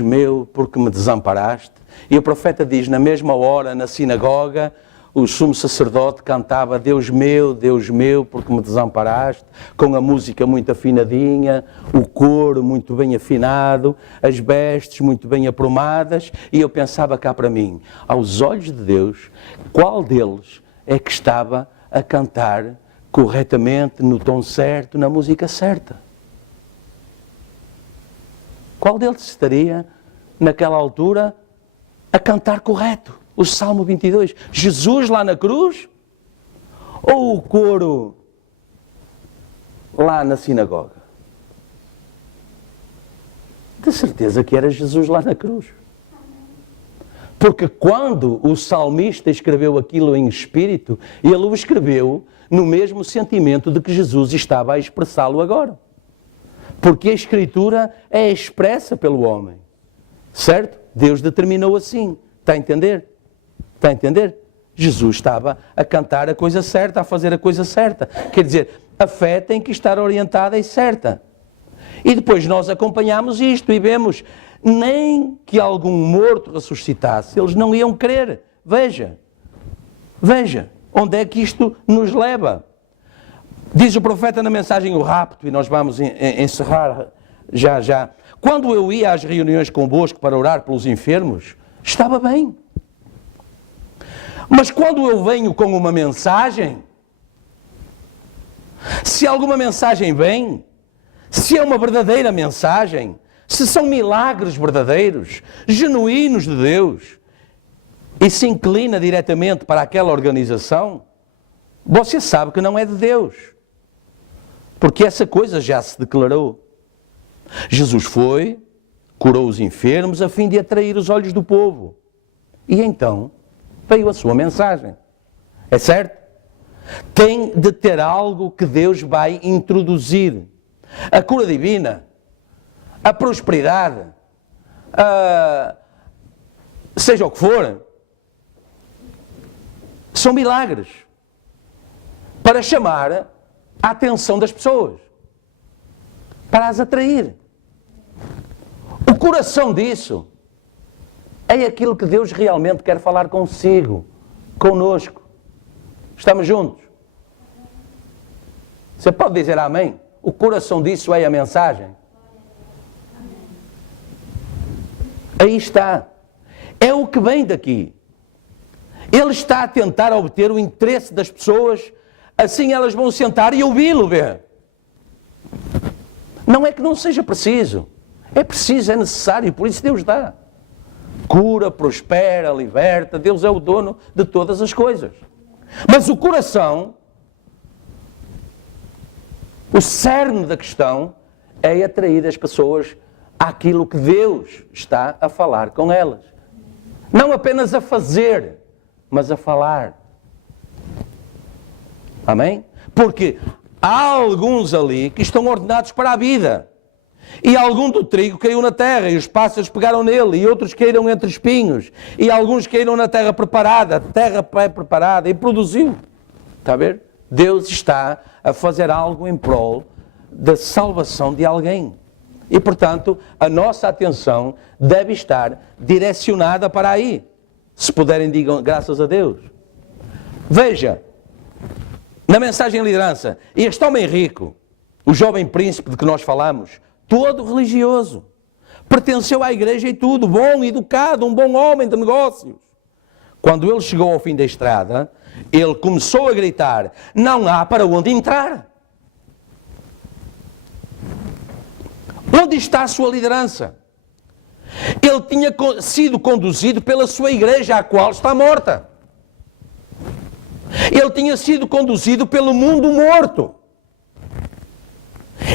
meu, porque me desamparaste? E o profeta diz, na mesma hora, na sinagoga, o sumo sacerdote cantava, Deus meu, porque me desamparaste, com a música muito afinadinha, o coro muito bem afinado, as vestes muito bem aprumadas, e eu pensava cá para mim, aos olhos de Deus, qual deles é que estava a cantar corretamente, no tom certo, na música certa? Qual deles estaria, naquela altura, a cantar correto? O Salmo 22. Jesus lá na cruz? Ou o coro lá na sinagoga? De certeza que era Jesus lá na cruz. Porque quando o salmista escreveu aquilo em espírito, ele o escreveu no mesmo sentimento de que Jesus estava a expressá-lo agora. Porque a Escritura é expressa pelo homem. Certo? Deus determinou assim. Está a entender? Está a entender? Jesus estava a cantar a coisa certa, a fazer a coisa certa. Quer dizer, a fé tem que estar orientada e certa. E depois nós acompanhamos isto e vemos, nem que algum morto ressuscitasse, eles não iam crer. Veja, onde é que isto nos leva? Diz o profeta na mensagem o rapto, e nós vamos encerrar já. Quando eu ia às reuniões convosco para orar pelos enfermos, estava bem. Mas quando eu venho com uma mensagem, se alguma mensagem vem, se é uma verdadeira mensagem, se são milagres verdadeiros, genuínos de Deus, e se inclina diretamente para aquela organização, você sabe que não é de Deus. Porque essa coisa já se declarou. Jesus foi, curou os enfermos a fim de atrair os olhos do povo. E então veio a sua mensagem. É certo? Tem de ter algo que Deus vai introduzir. A cura divina, a prosperidade, seja o que for, são milagres para chamar a atenção das pessoas, para as atrair. O coração disso é aquilo que Deus realmente quer falar consigo, conosco. Estamos juntos? Você pode dizer amém? O coração disso é a mensagem. Aí está. É o que vem daqui. Ele está a tentar obter o interesse das pessoas, assim elas vão sentar e ouvi-lo ver. Não é que não seja preciso. É preciso, é necessário, por isso Deus dá. Cura, prospera, liberta. Deus é o dono de todas as coisas. Mas o coração, o cerne da questão, é atrair as pessoas àquilo que Deus está a falar com elas. Não apenas a fazer, mas a falar. Amém? Porque há alguns ali que estão ordenados para a vida. E algum do trigo caiu na terra, e os pássaros pegaram nele, e outros caíram entre espinhos, e alguns caíram na terra preparada, a terra pré-preparada, e produziu. Está a ver? Deus está a fazer algo em prol da salvação de alguém. E, portanto, a nossa atenção deve estar direcionada para aí. Se puderem, digam graças a Deus. Veja, na mensagem em liderança, este homem rico, o jovem príncipe de que nós falamos, todo religioso, pertenceu à igreja e tudo, bom, educado, um bom homem de negócios. Quando ele chegou ao fim da estrada, ele começou a gritar: não há para onde entrar. Onde está a sua liderança? Ele tinha sido conduzido pela sua igreja, a qual está morta. Ele tinha sido conduzido pelo mundo morto.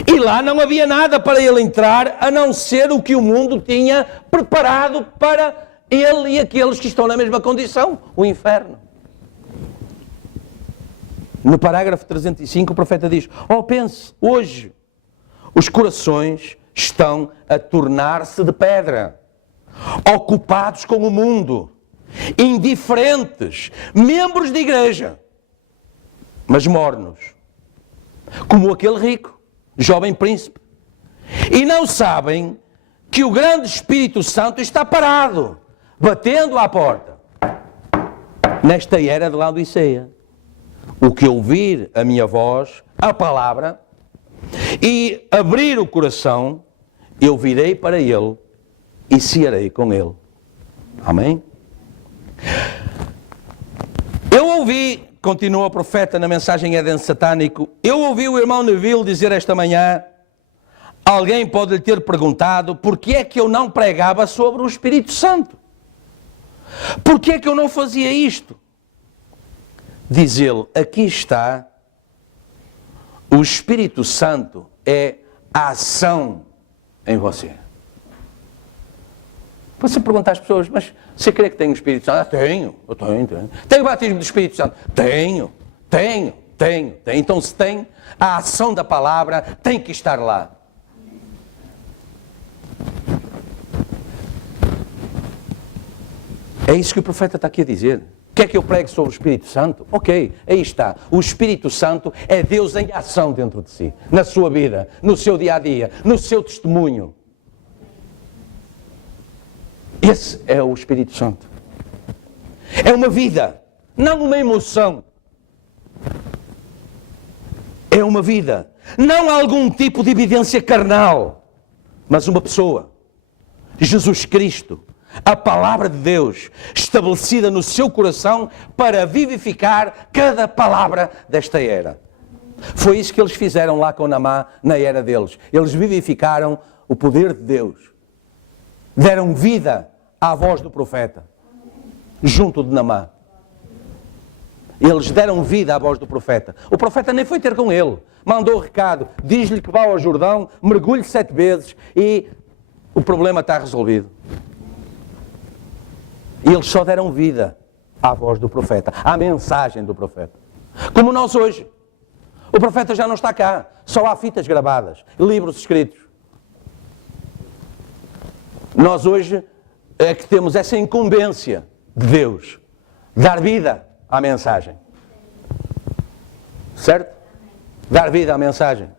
E lá não havia nada para ele entrar, a não ser o que o mundo tinha preparado para ele e aqueles que estão na mesma condição, o inferno. No parágrafo 305 o profeta diz: pense, hoje os corações estão a tornar-se de pedra, ocupados com o mundo, indiferentes, membros de igreja, mas mornos, como aquele rico, jovem príncipe, e não sabem que o grande Espírito Santo está parado, batendo à porta. Nesta era de Laodiceia, o que ouvir a minha voz, a palavra, e abrir o coração, eu virei para ele e cearei com ele. Amém? Eu ouvi, continua o profeta na mensagem Éden Satânico, eu ouvi o irmão Neville dizer esta manhã, alguém pode lhe ter perguntado, porque é que eu não pregava sobre o Espírito Santo? Porque é que eu não fazia isto? Diz ele, aqui está, o Espírito Santo é a ação em você. Você pergunta às pessoas, mas você crê que tem o Espírito Santo? Tenho. Tenho o batismo do Espírito Santo? Tenho. Então se tem, a ação da palavra tem que estar lá. É isso que o profeta está aqui a dizer. Quer que eu pregue sobre o Espírito Santo? Ok, aí está. O Espírito Santo é Deus em ação dentro de si, na sua vida, no seu dia-a-dia, no seu testemunho. Esse é o Espírito Santo. É uma vida, não uma emoção. É uma vida, não algum tipo de evidência carnal, mas uma pessoa. Jesus Cristo. A palavra de Deus estabelecida no seu coração para vivificar cada palavra desta era. Foi isso que eles fizeram lá com Naamã na era deles. Eles vivificaram o poder de Deus. Deram vida à voz do profeta junto de Naamã. Eles deram vida à voz do profeta. O profeta nem foi ter com ele. Mandou o recado, diz-lhe que vá ao Jordão, mergulhe 7 vezes e o problema está resolvido. E eles só deram vida à voz do profeta, à mensagem do profeta. Como nós hoje. O profeta já não está cá, só há fitas gravadas, livros escritos. Nós hoje é que temos essa incumbência de Deus, dar vida à mensagem. Certo? Dar vida à mensagem.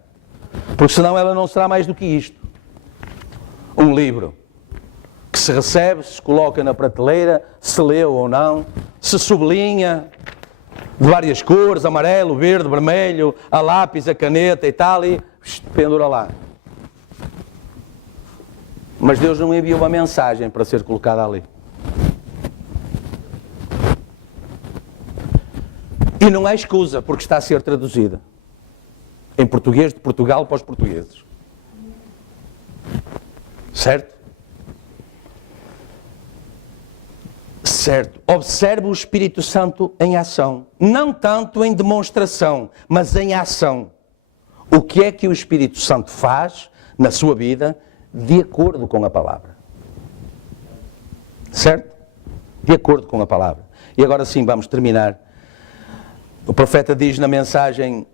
Porque senão ela não será mais do que isto. Um livro que se recebe, se coloca na prateleira, se leu ou não, se sublinha de várias cores, amarelo, verde, vermelho, a lápis, a caneta e tal, e pendura lá. Mas Deus não enviou uma mensagem para ser colocada ali. E não há escusa, porque está a ser traduzida. Em português de Portugal para os portugueses. Certo? Certo. Observe o Espírito Santo em ação. Não tanto em demonstração, mas em ação. O que é que o Espírito Santo faz na sua vida de acordo com a palavra? Certo? De acordo com a palavra. E agora sim, vamos terminar. O profeta diz na mensagem,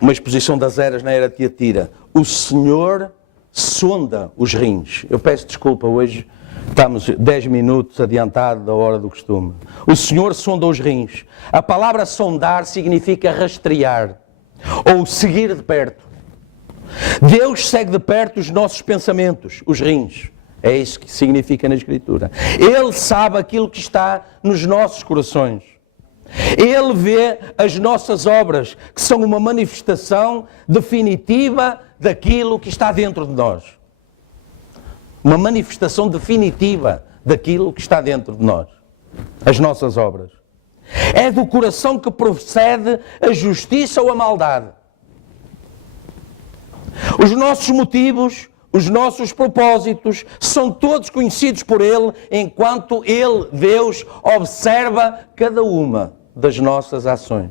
uma exposição das eras na era de Tiatira, o Senhor sonda os rins. Eu peço desculpa, hoje estamos 10 minutos adiantado da hora do costume. O Senhor sonda os rins. A palavra sondar significa rastrear ou seguir de perto. Deus segue de perto os nossos pensamentos, os rins. É isso que significa na Escritura. Ele sabe aquilo que está nos nossos corações. Ele vê as nossas obras, que são uma manifestação definitiva daquilo que está dentro de nós. Uma manifestação definitiva daquilo que está dentro de nós. As nossas obras. É do coração que procede a justiça ou a maldade. Os nossos motivos, os nossos propósitos, são todos conhecidos por Ele, enquanto Ele, Deus, observa cada uma das nossas ações.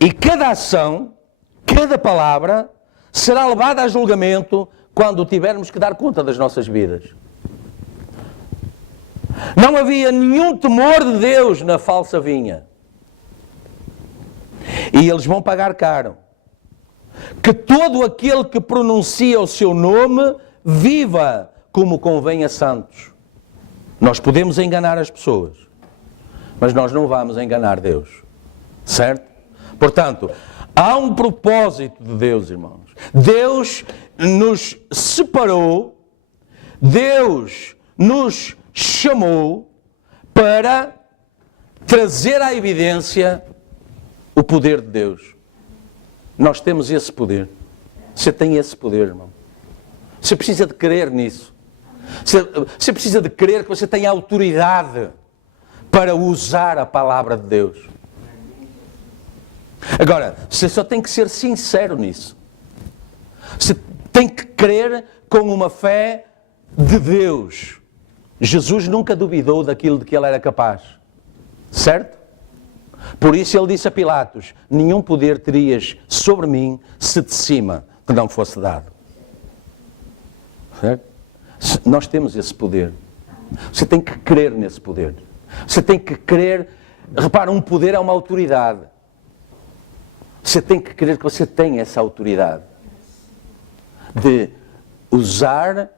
E cada ação, cada palavra, será levada a julgamento quando tivermos que dar conta das nossas vidas. Não havia nenhum temor de Deus na falsa vinha. E eles vão pagar caro. Que todo aquele que pronuncia o seu nome viva como convém a santos. Nós podemos enganar as pessoas, mas nós não vamos enganar Deus. Certo? Portanto, há um propósito de Deus, irmãos. Deus nos separou, Deus nos chamou para trazer à evidência o poder de Deus. Nós temos esse poder. Você tem esse poder, irmão. Você precisa de crer nisso. Você precisa de crer que você tem autoridade para usar a palavra de Deus. Agora, você só tem que ser sincero nisso. Você tem que crer com uma fé de Deus. Jesus nunca duvidou daquilo de que ele era capaz. Certo? Por isso ele disse a Pilatos, nenhum poder terias sobre mim se de cima te não fosse dado. Certo? Nós temos esse poder. Você tem que crer nesse poder. Você tem que crer, repara, um poder é uma autoridade. Você tem que crer que você tem essa autoridade de usar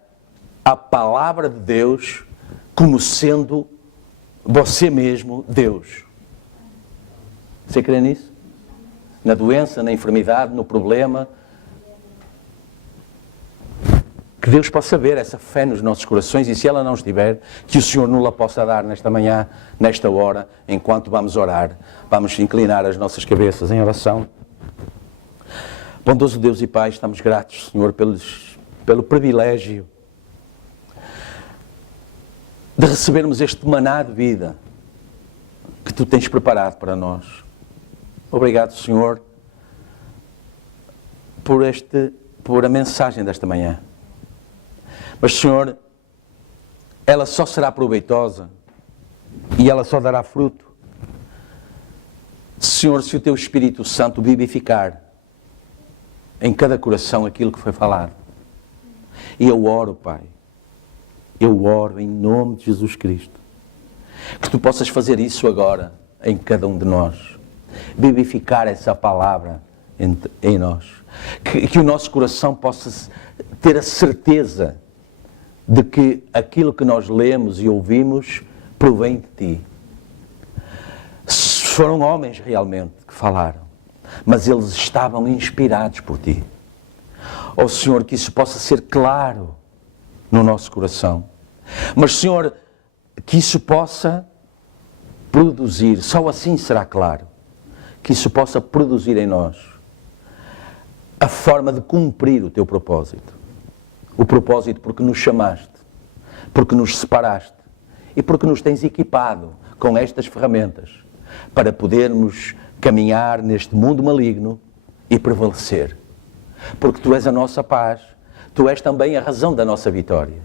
a palavra de Deus como sendo você mesmo Deus. Você crê nisso? Na doença, na enfermidade, no problema. Que Deus possa ver essa fé nos nossos corações e se ela não estiver, que o Senhor nos la possa dar nesta manhã, nesta hora, enquanto vamos orar. Vamos inclinar as nossas cabeças em oração. Bondoso Deus e Pai, estamos gratos, Senhor, pelo privilégio de recebermos este maná de vida que Tu tens preparado para nós. Obrigado, Senhor, por a mensagem desta manhã. Mas, Senhor, ela só será proveitosa e ela só dará fruto, Senhor, se o Teu Espírito Santo vivificar em cada coração aquilo que foi falado. E eu oro, Pai, eu oro em nome de Jesus Cristo, que Tu possas fazer isso agora em cada um de nós, vivificar essa palavra em nós, que o nosso coração possa ter a certeza de que aquilo que nós lemos e ouvimos provém de Ti. Foram homens realmente que falaram, mas eles estavam inspirados por Ti. Ó Senhor, que isso possa ser claro no nosso coração. Mas, Senhor, que isso possa produzir, só assim será claro, que isso possa produzir em nós a forma de cumprir o Teu propósito. O propósito porque nos chamaste, porque nos separaste e porque nos tens equipado com estas ferramentas para podermos caminhar neste mundo maligno e prevalecer. Porque Tu és a nossa paz, Tu és também a razão da nossa vitória.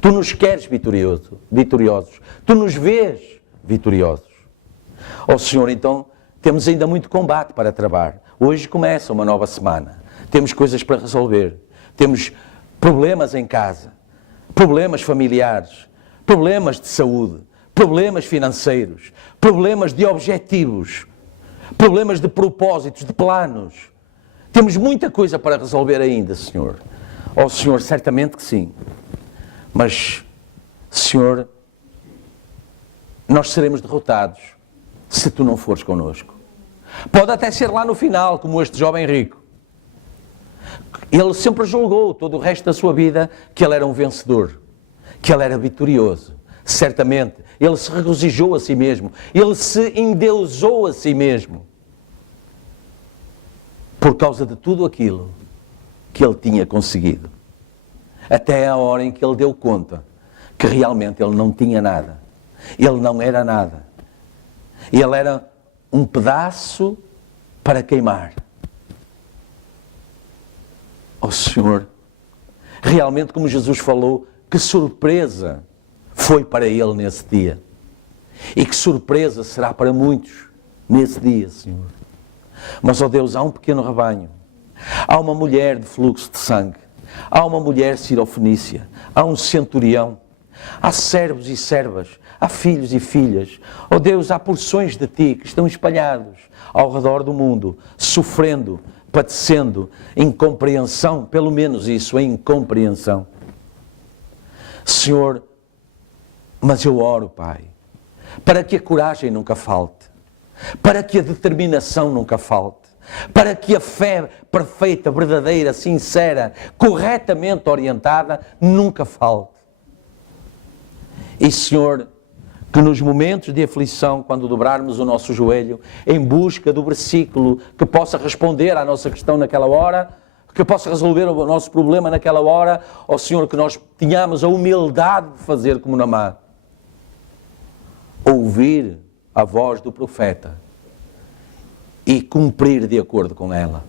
Tu nos queres vitoriosos, Tu nos vês vitoriosos. Ó Senhor, então, temos ainda muito combate para travar. Hoje começa uma nova semana. Temos coisas para resolver. Temos problemas em casa, problemas familiares, problemas de saúde, problemas financeiros, problemas de objetivos, problemas de propósitos, de planos. Temos muita coisa para resolver ainda, Senhor. Ó Senhor, certamente que sim. Mas, Senhor, nós seremos derrotados se Tu não fores connosco. Pode até ser lá no final, como este jovem rico. Ele sempre julgou todo o resto da sua vida que ele era um vencedor, que ele era vitorioso. Certamente, ele se regozijou a si mesmo, ele se endeusou a si mesmo, por causa de tudo aquilo que ele tinha conseguido. Até a hora em que ele deu conta que realmente ele não tinha nada. Ele não era nada. Ele era um pedaço para queimar. Oh Senhor, realmente como Jesus falou, que surpresa foi para ele nesse dia. E que surpresa será para muitos nesse dia, Senhor. Mas, ó Deus, há um pequeno rebanho. Há uma mulher de fluxo de sangue. Há uma mulher cirofenícia. Há um centurião. Há servos e servas. Há filhos e filhas. Ó Deus, há porções de Ti que estão espalhados ao redor do mundo, sofrendo, padecendo, incompreensão, pelo menos isso, a incompreensão. Senhor, mas eu oro, Pai, para que a coragem nunca falte, para que a determinação nunca falte, para que a fé perfeita, verdadeira, sincera, corretamente orientada, nunca falte. E, Senhor, que nos momentos de aflição, quando dobrarmos o nosso joelho, em busca do versículo que possa responder à nossa questão naquela hora, que possa resolver o nosso problema naquela hora, ó Senhor, que nós tenhamos a humildade de fazer como Naamã. Ouvir a voz do profeta e cumprir de acordo com ela.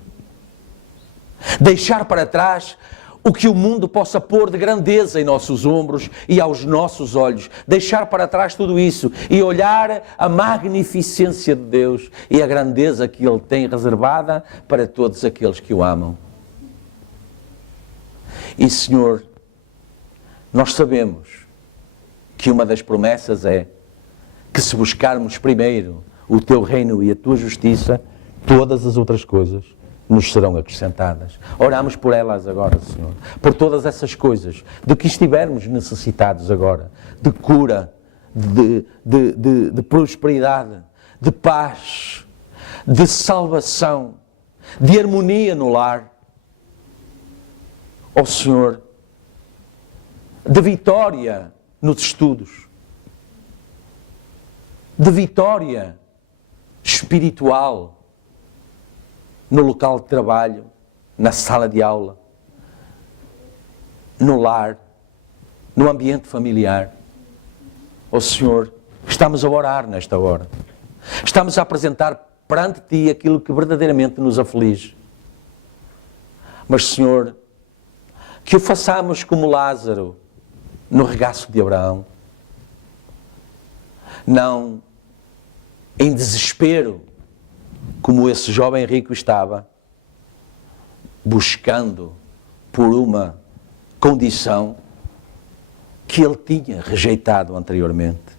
Deixar para trás o que o mundo possa pôr de grandeza em nossos ombros e aos nossos olhos. Deixar para trás tudo isso e olhar a magnificência de Deus e a grandeza que Ele tem reservada para todos aqueles que o amam. E, Senhor, nós sabemos que uma das promessas é que se buscarmos primeiro o Teu reino e a Tua justiça, todas as outras coisas nos serão acrescentadas. Oramos por elas agora, Senhor, por todas essas coisas, de que estivermos necessitados agora, de cura, de prosperidade, de paz, de salvação, de harmonia no lar. Ó Senhor, de vitória nos estudos, de vitória espiritual no local de trabalho, na sala de aula, no lar, no ambiente familiar. Ó Senhor, estamos a orar nesta hora. Estamos a apresentar perante Ti aquilo que verdadeiramente nos aflige. Mas, Senhor, que o façamos como Lázaro no regaço de Abraão. Não em desespero, como esse jovem rico estava, buscando por uma condição que ele tinha rejeitado anteriormente.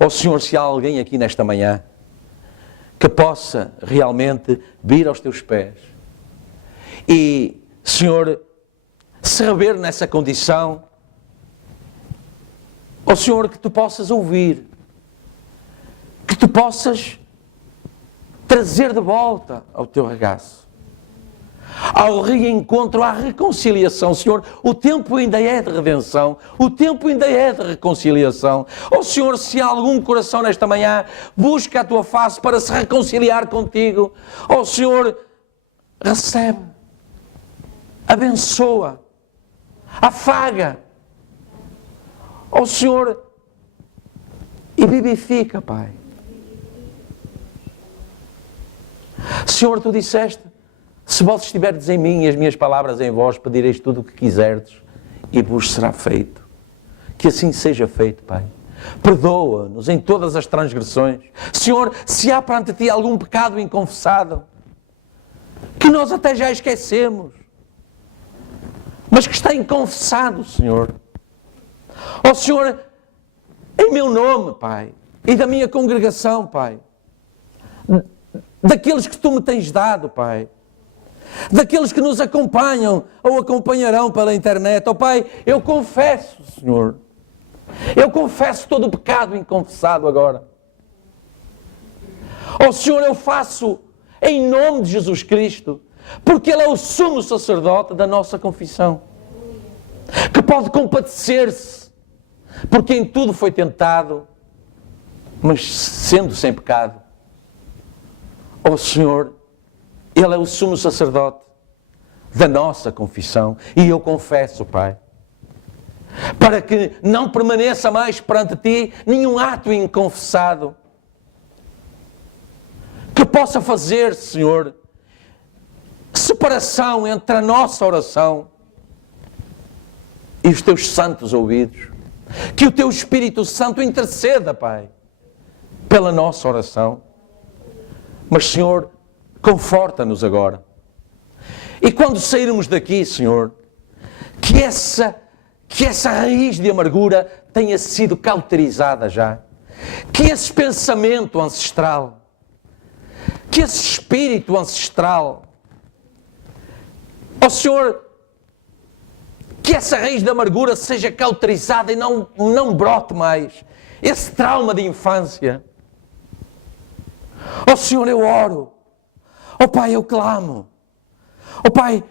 Ó Senhor, se há alguém aqui nesta manhã que possa realmente vir aos teus pés e, Senhor, se rever nessa condição, ó Senhor, que tu possas ouvir, que tu possas trazer de volta ao teu regaço, ao reencontro, à reconciliação. Senhor, o tempo ainda é de redenção, o tempo ainda é de reconciliação. Ó Senhor, se há algum coração nesta manhã busca a tua face para se reconciliar contigo, ó Senhor, recebe, abençoa, afaga, ó Senhor, e vivifica, Pai. Senhor, tu disseste: se vós estiverdes em mim e as minhas palavras em vós, pedireis tudo o que quiserdes e vos será feito. Que assim seja feito, Pai. Perdoa-nos em todas as transgressões. Senhor, se há perante ti algum pecado inconfessado, que nós até já esquecemos, mas que está inconfessado, Senhor. Ó Senhor, em meu nome, Pai, e da minha congregação, Pai, daqueles que tu me tens dado, Pai, daqueles que nos acompanham ou acompanharão pela internet, ó Pai, eu confesso, Senhor, eu confesso todo o pecado inconfessado agora. Ó Senhor, eu faço em nome de Jesus Cristo, porque Ele é o sumo sacerdote da nossa confissão, que pode compadecer-se, porque em tudo foi tentado, mas sendo sem pecado. Ó Senhor, Ele é o sumo sacerdote da nossa confissão, e eu confesso, Pai, para que não permaneça mais perante Ti nenhum ato inconfessado, que possa fazer, Senhor, separação entre a nossa oração e os Teus santos ouvidos. Que o Teu Espírito Santo interceda, Pai, pela nossa oração. Mas, Senhor, conforta-nos agora. E quando sairmos daqui, Senhor, que essa raiz de amargura tenha sido cauterizada já. Que esse pensamento ancestral, que esse espírito ancestral, ó Senhor, que essa raiz de amargura seja cauterizada e não brote mais. Esse trauma de infância. Ó Senhor, eu oro. Ó Pai, eu clamo. Ó Pai,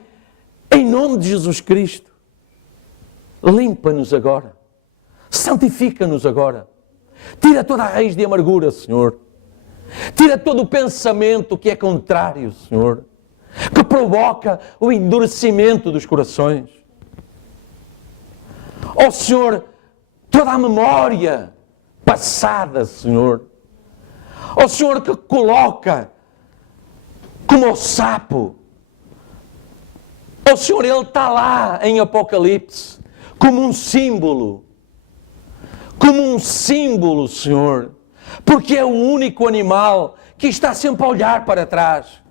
em nome de Jesus Cristo, limpa-nos agora. Santifica-nos agora. Tira toda a raiz de amargura, Senhor. Tira todo o pensamento que é contrário, Senhor, que provoca o endurecimento dos corações. Ó Senhor, toda a memória passada, Senhor. Ó Senhor, que coloca como o sapo. Ó Senhor, ele está lá em Apocalipse como um símbolo. Como um símbolo, Senhor. Porque é o único animal que está sempre a olhar para trás.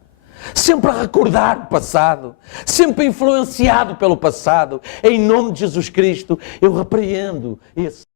Sempre a recordar o passado. Sempre influenciado pelo passado. Em nome de Jesus Cristo, eu repreendo esse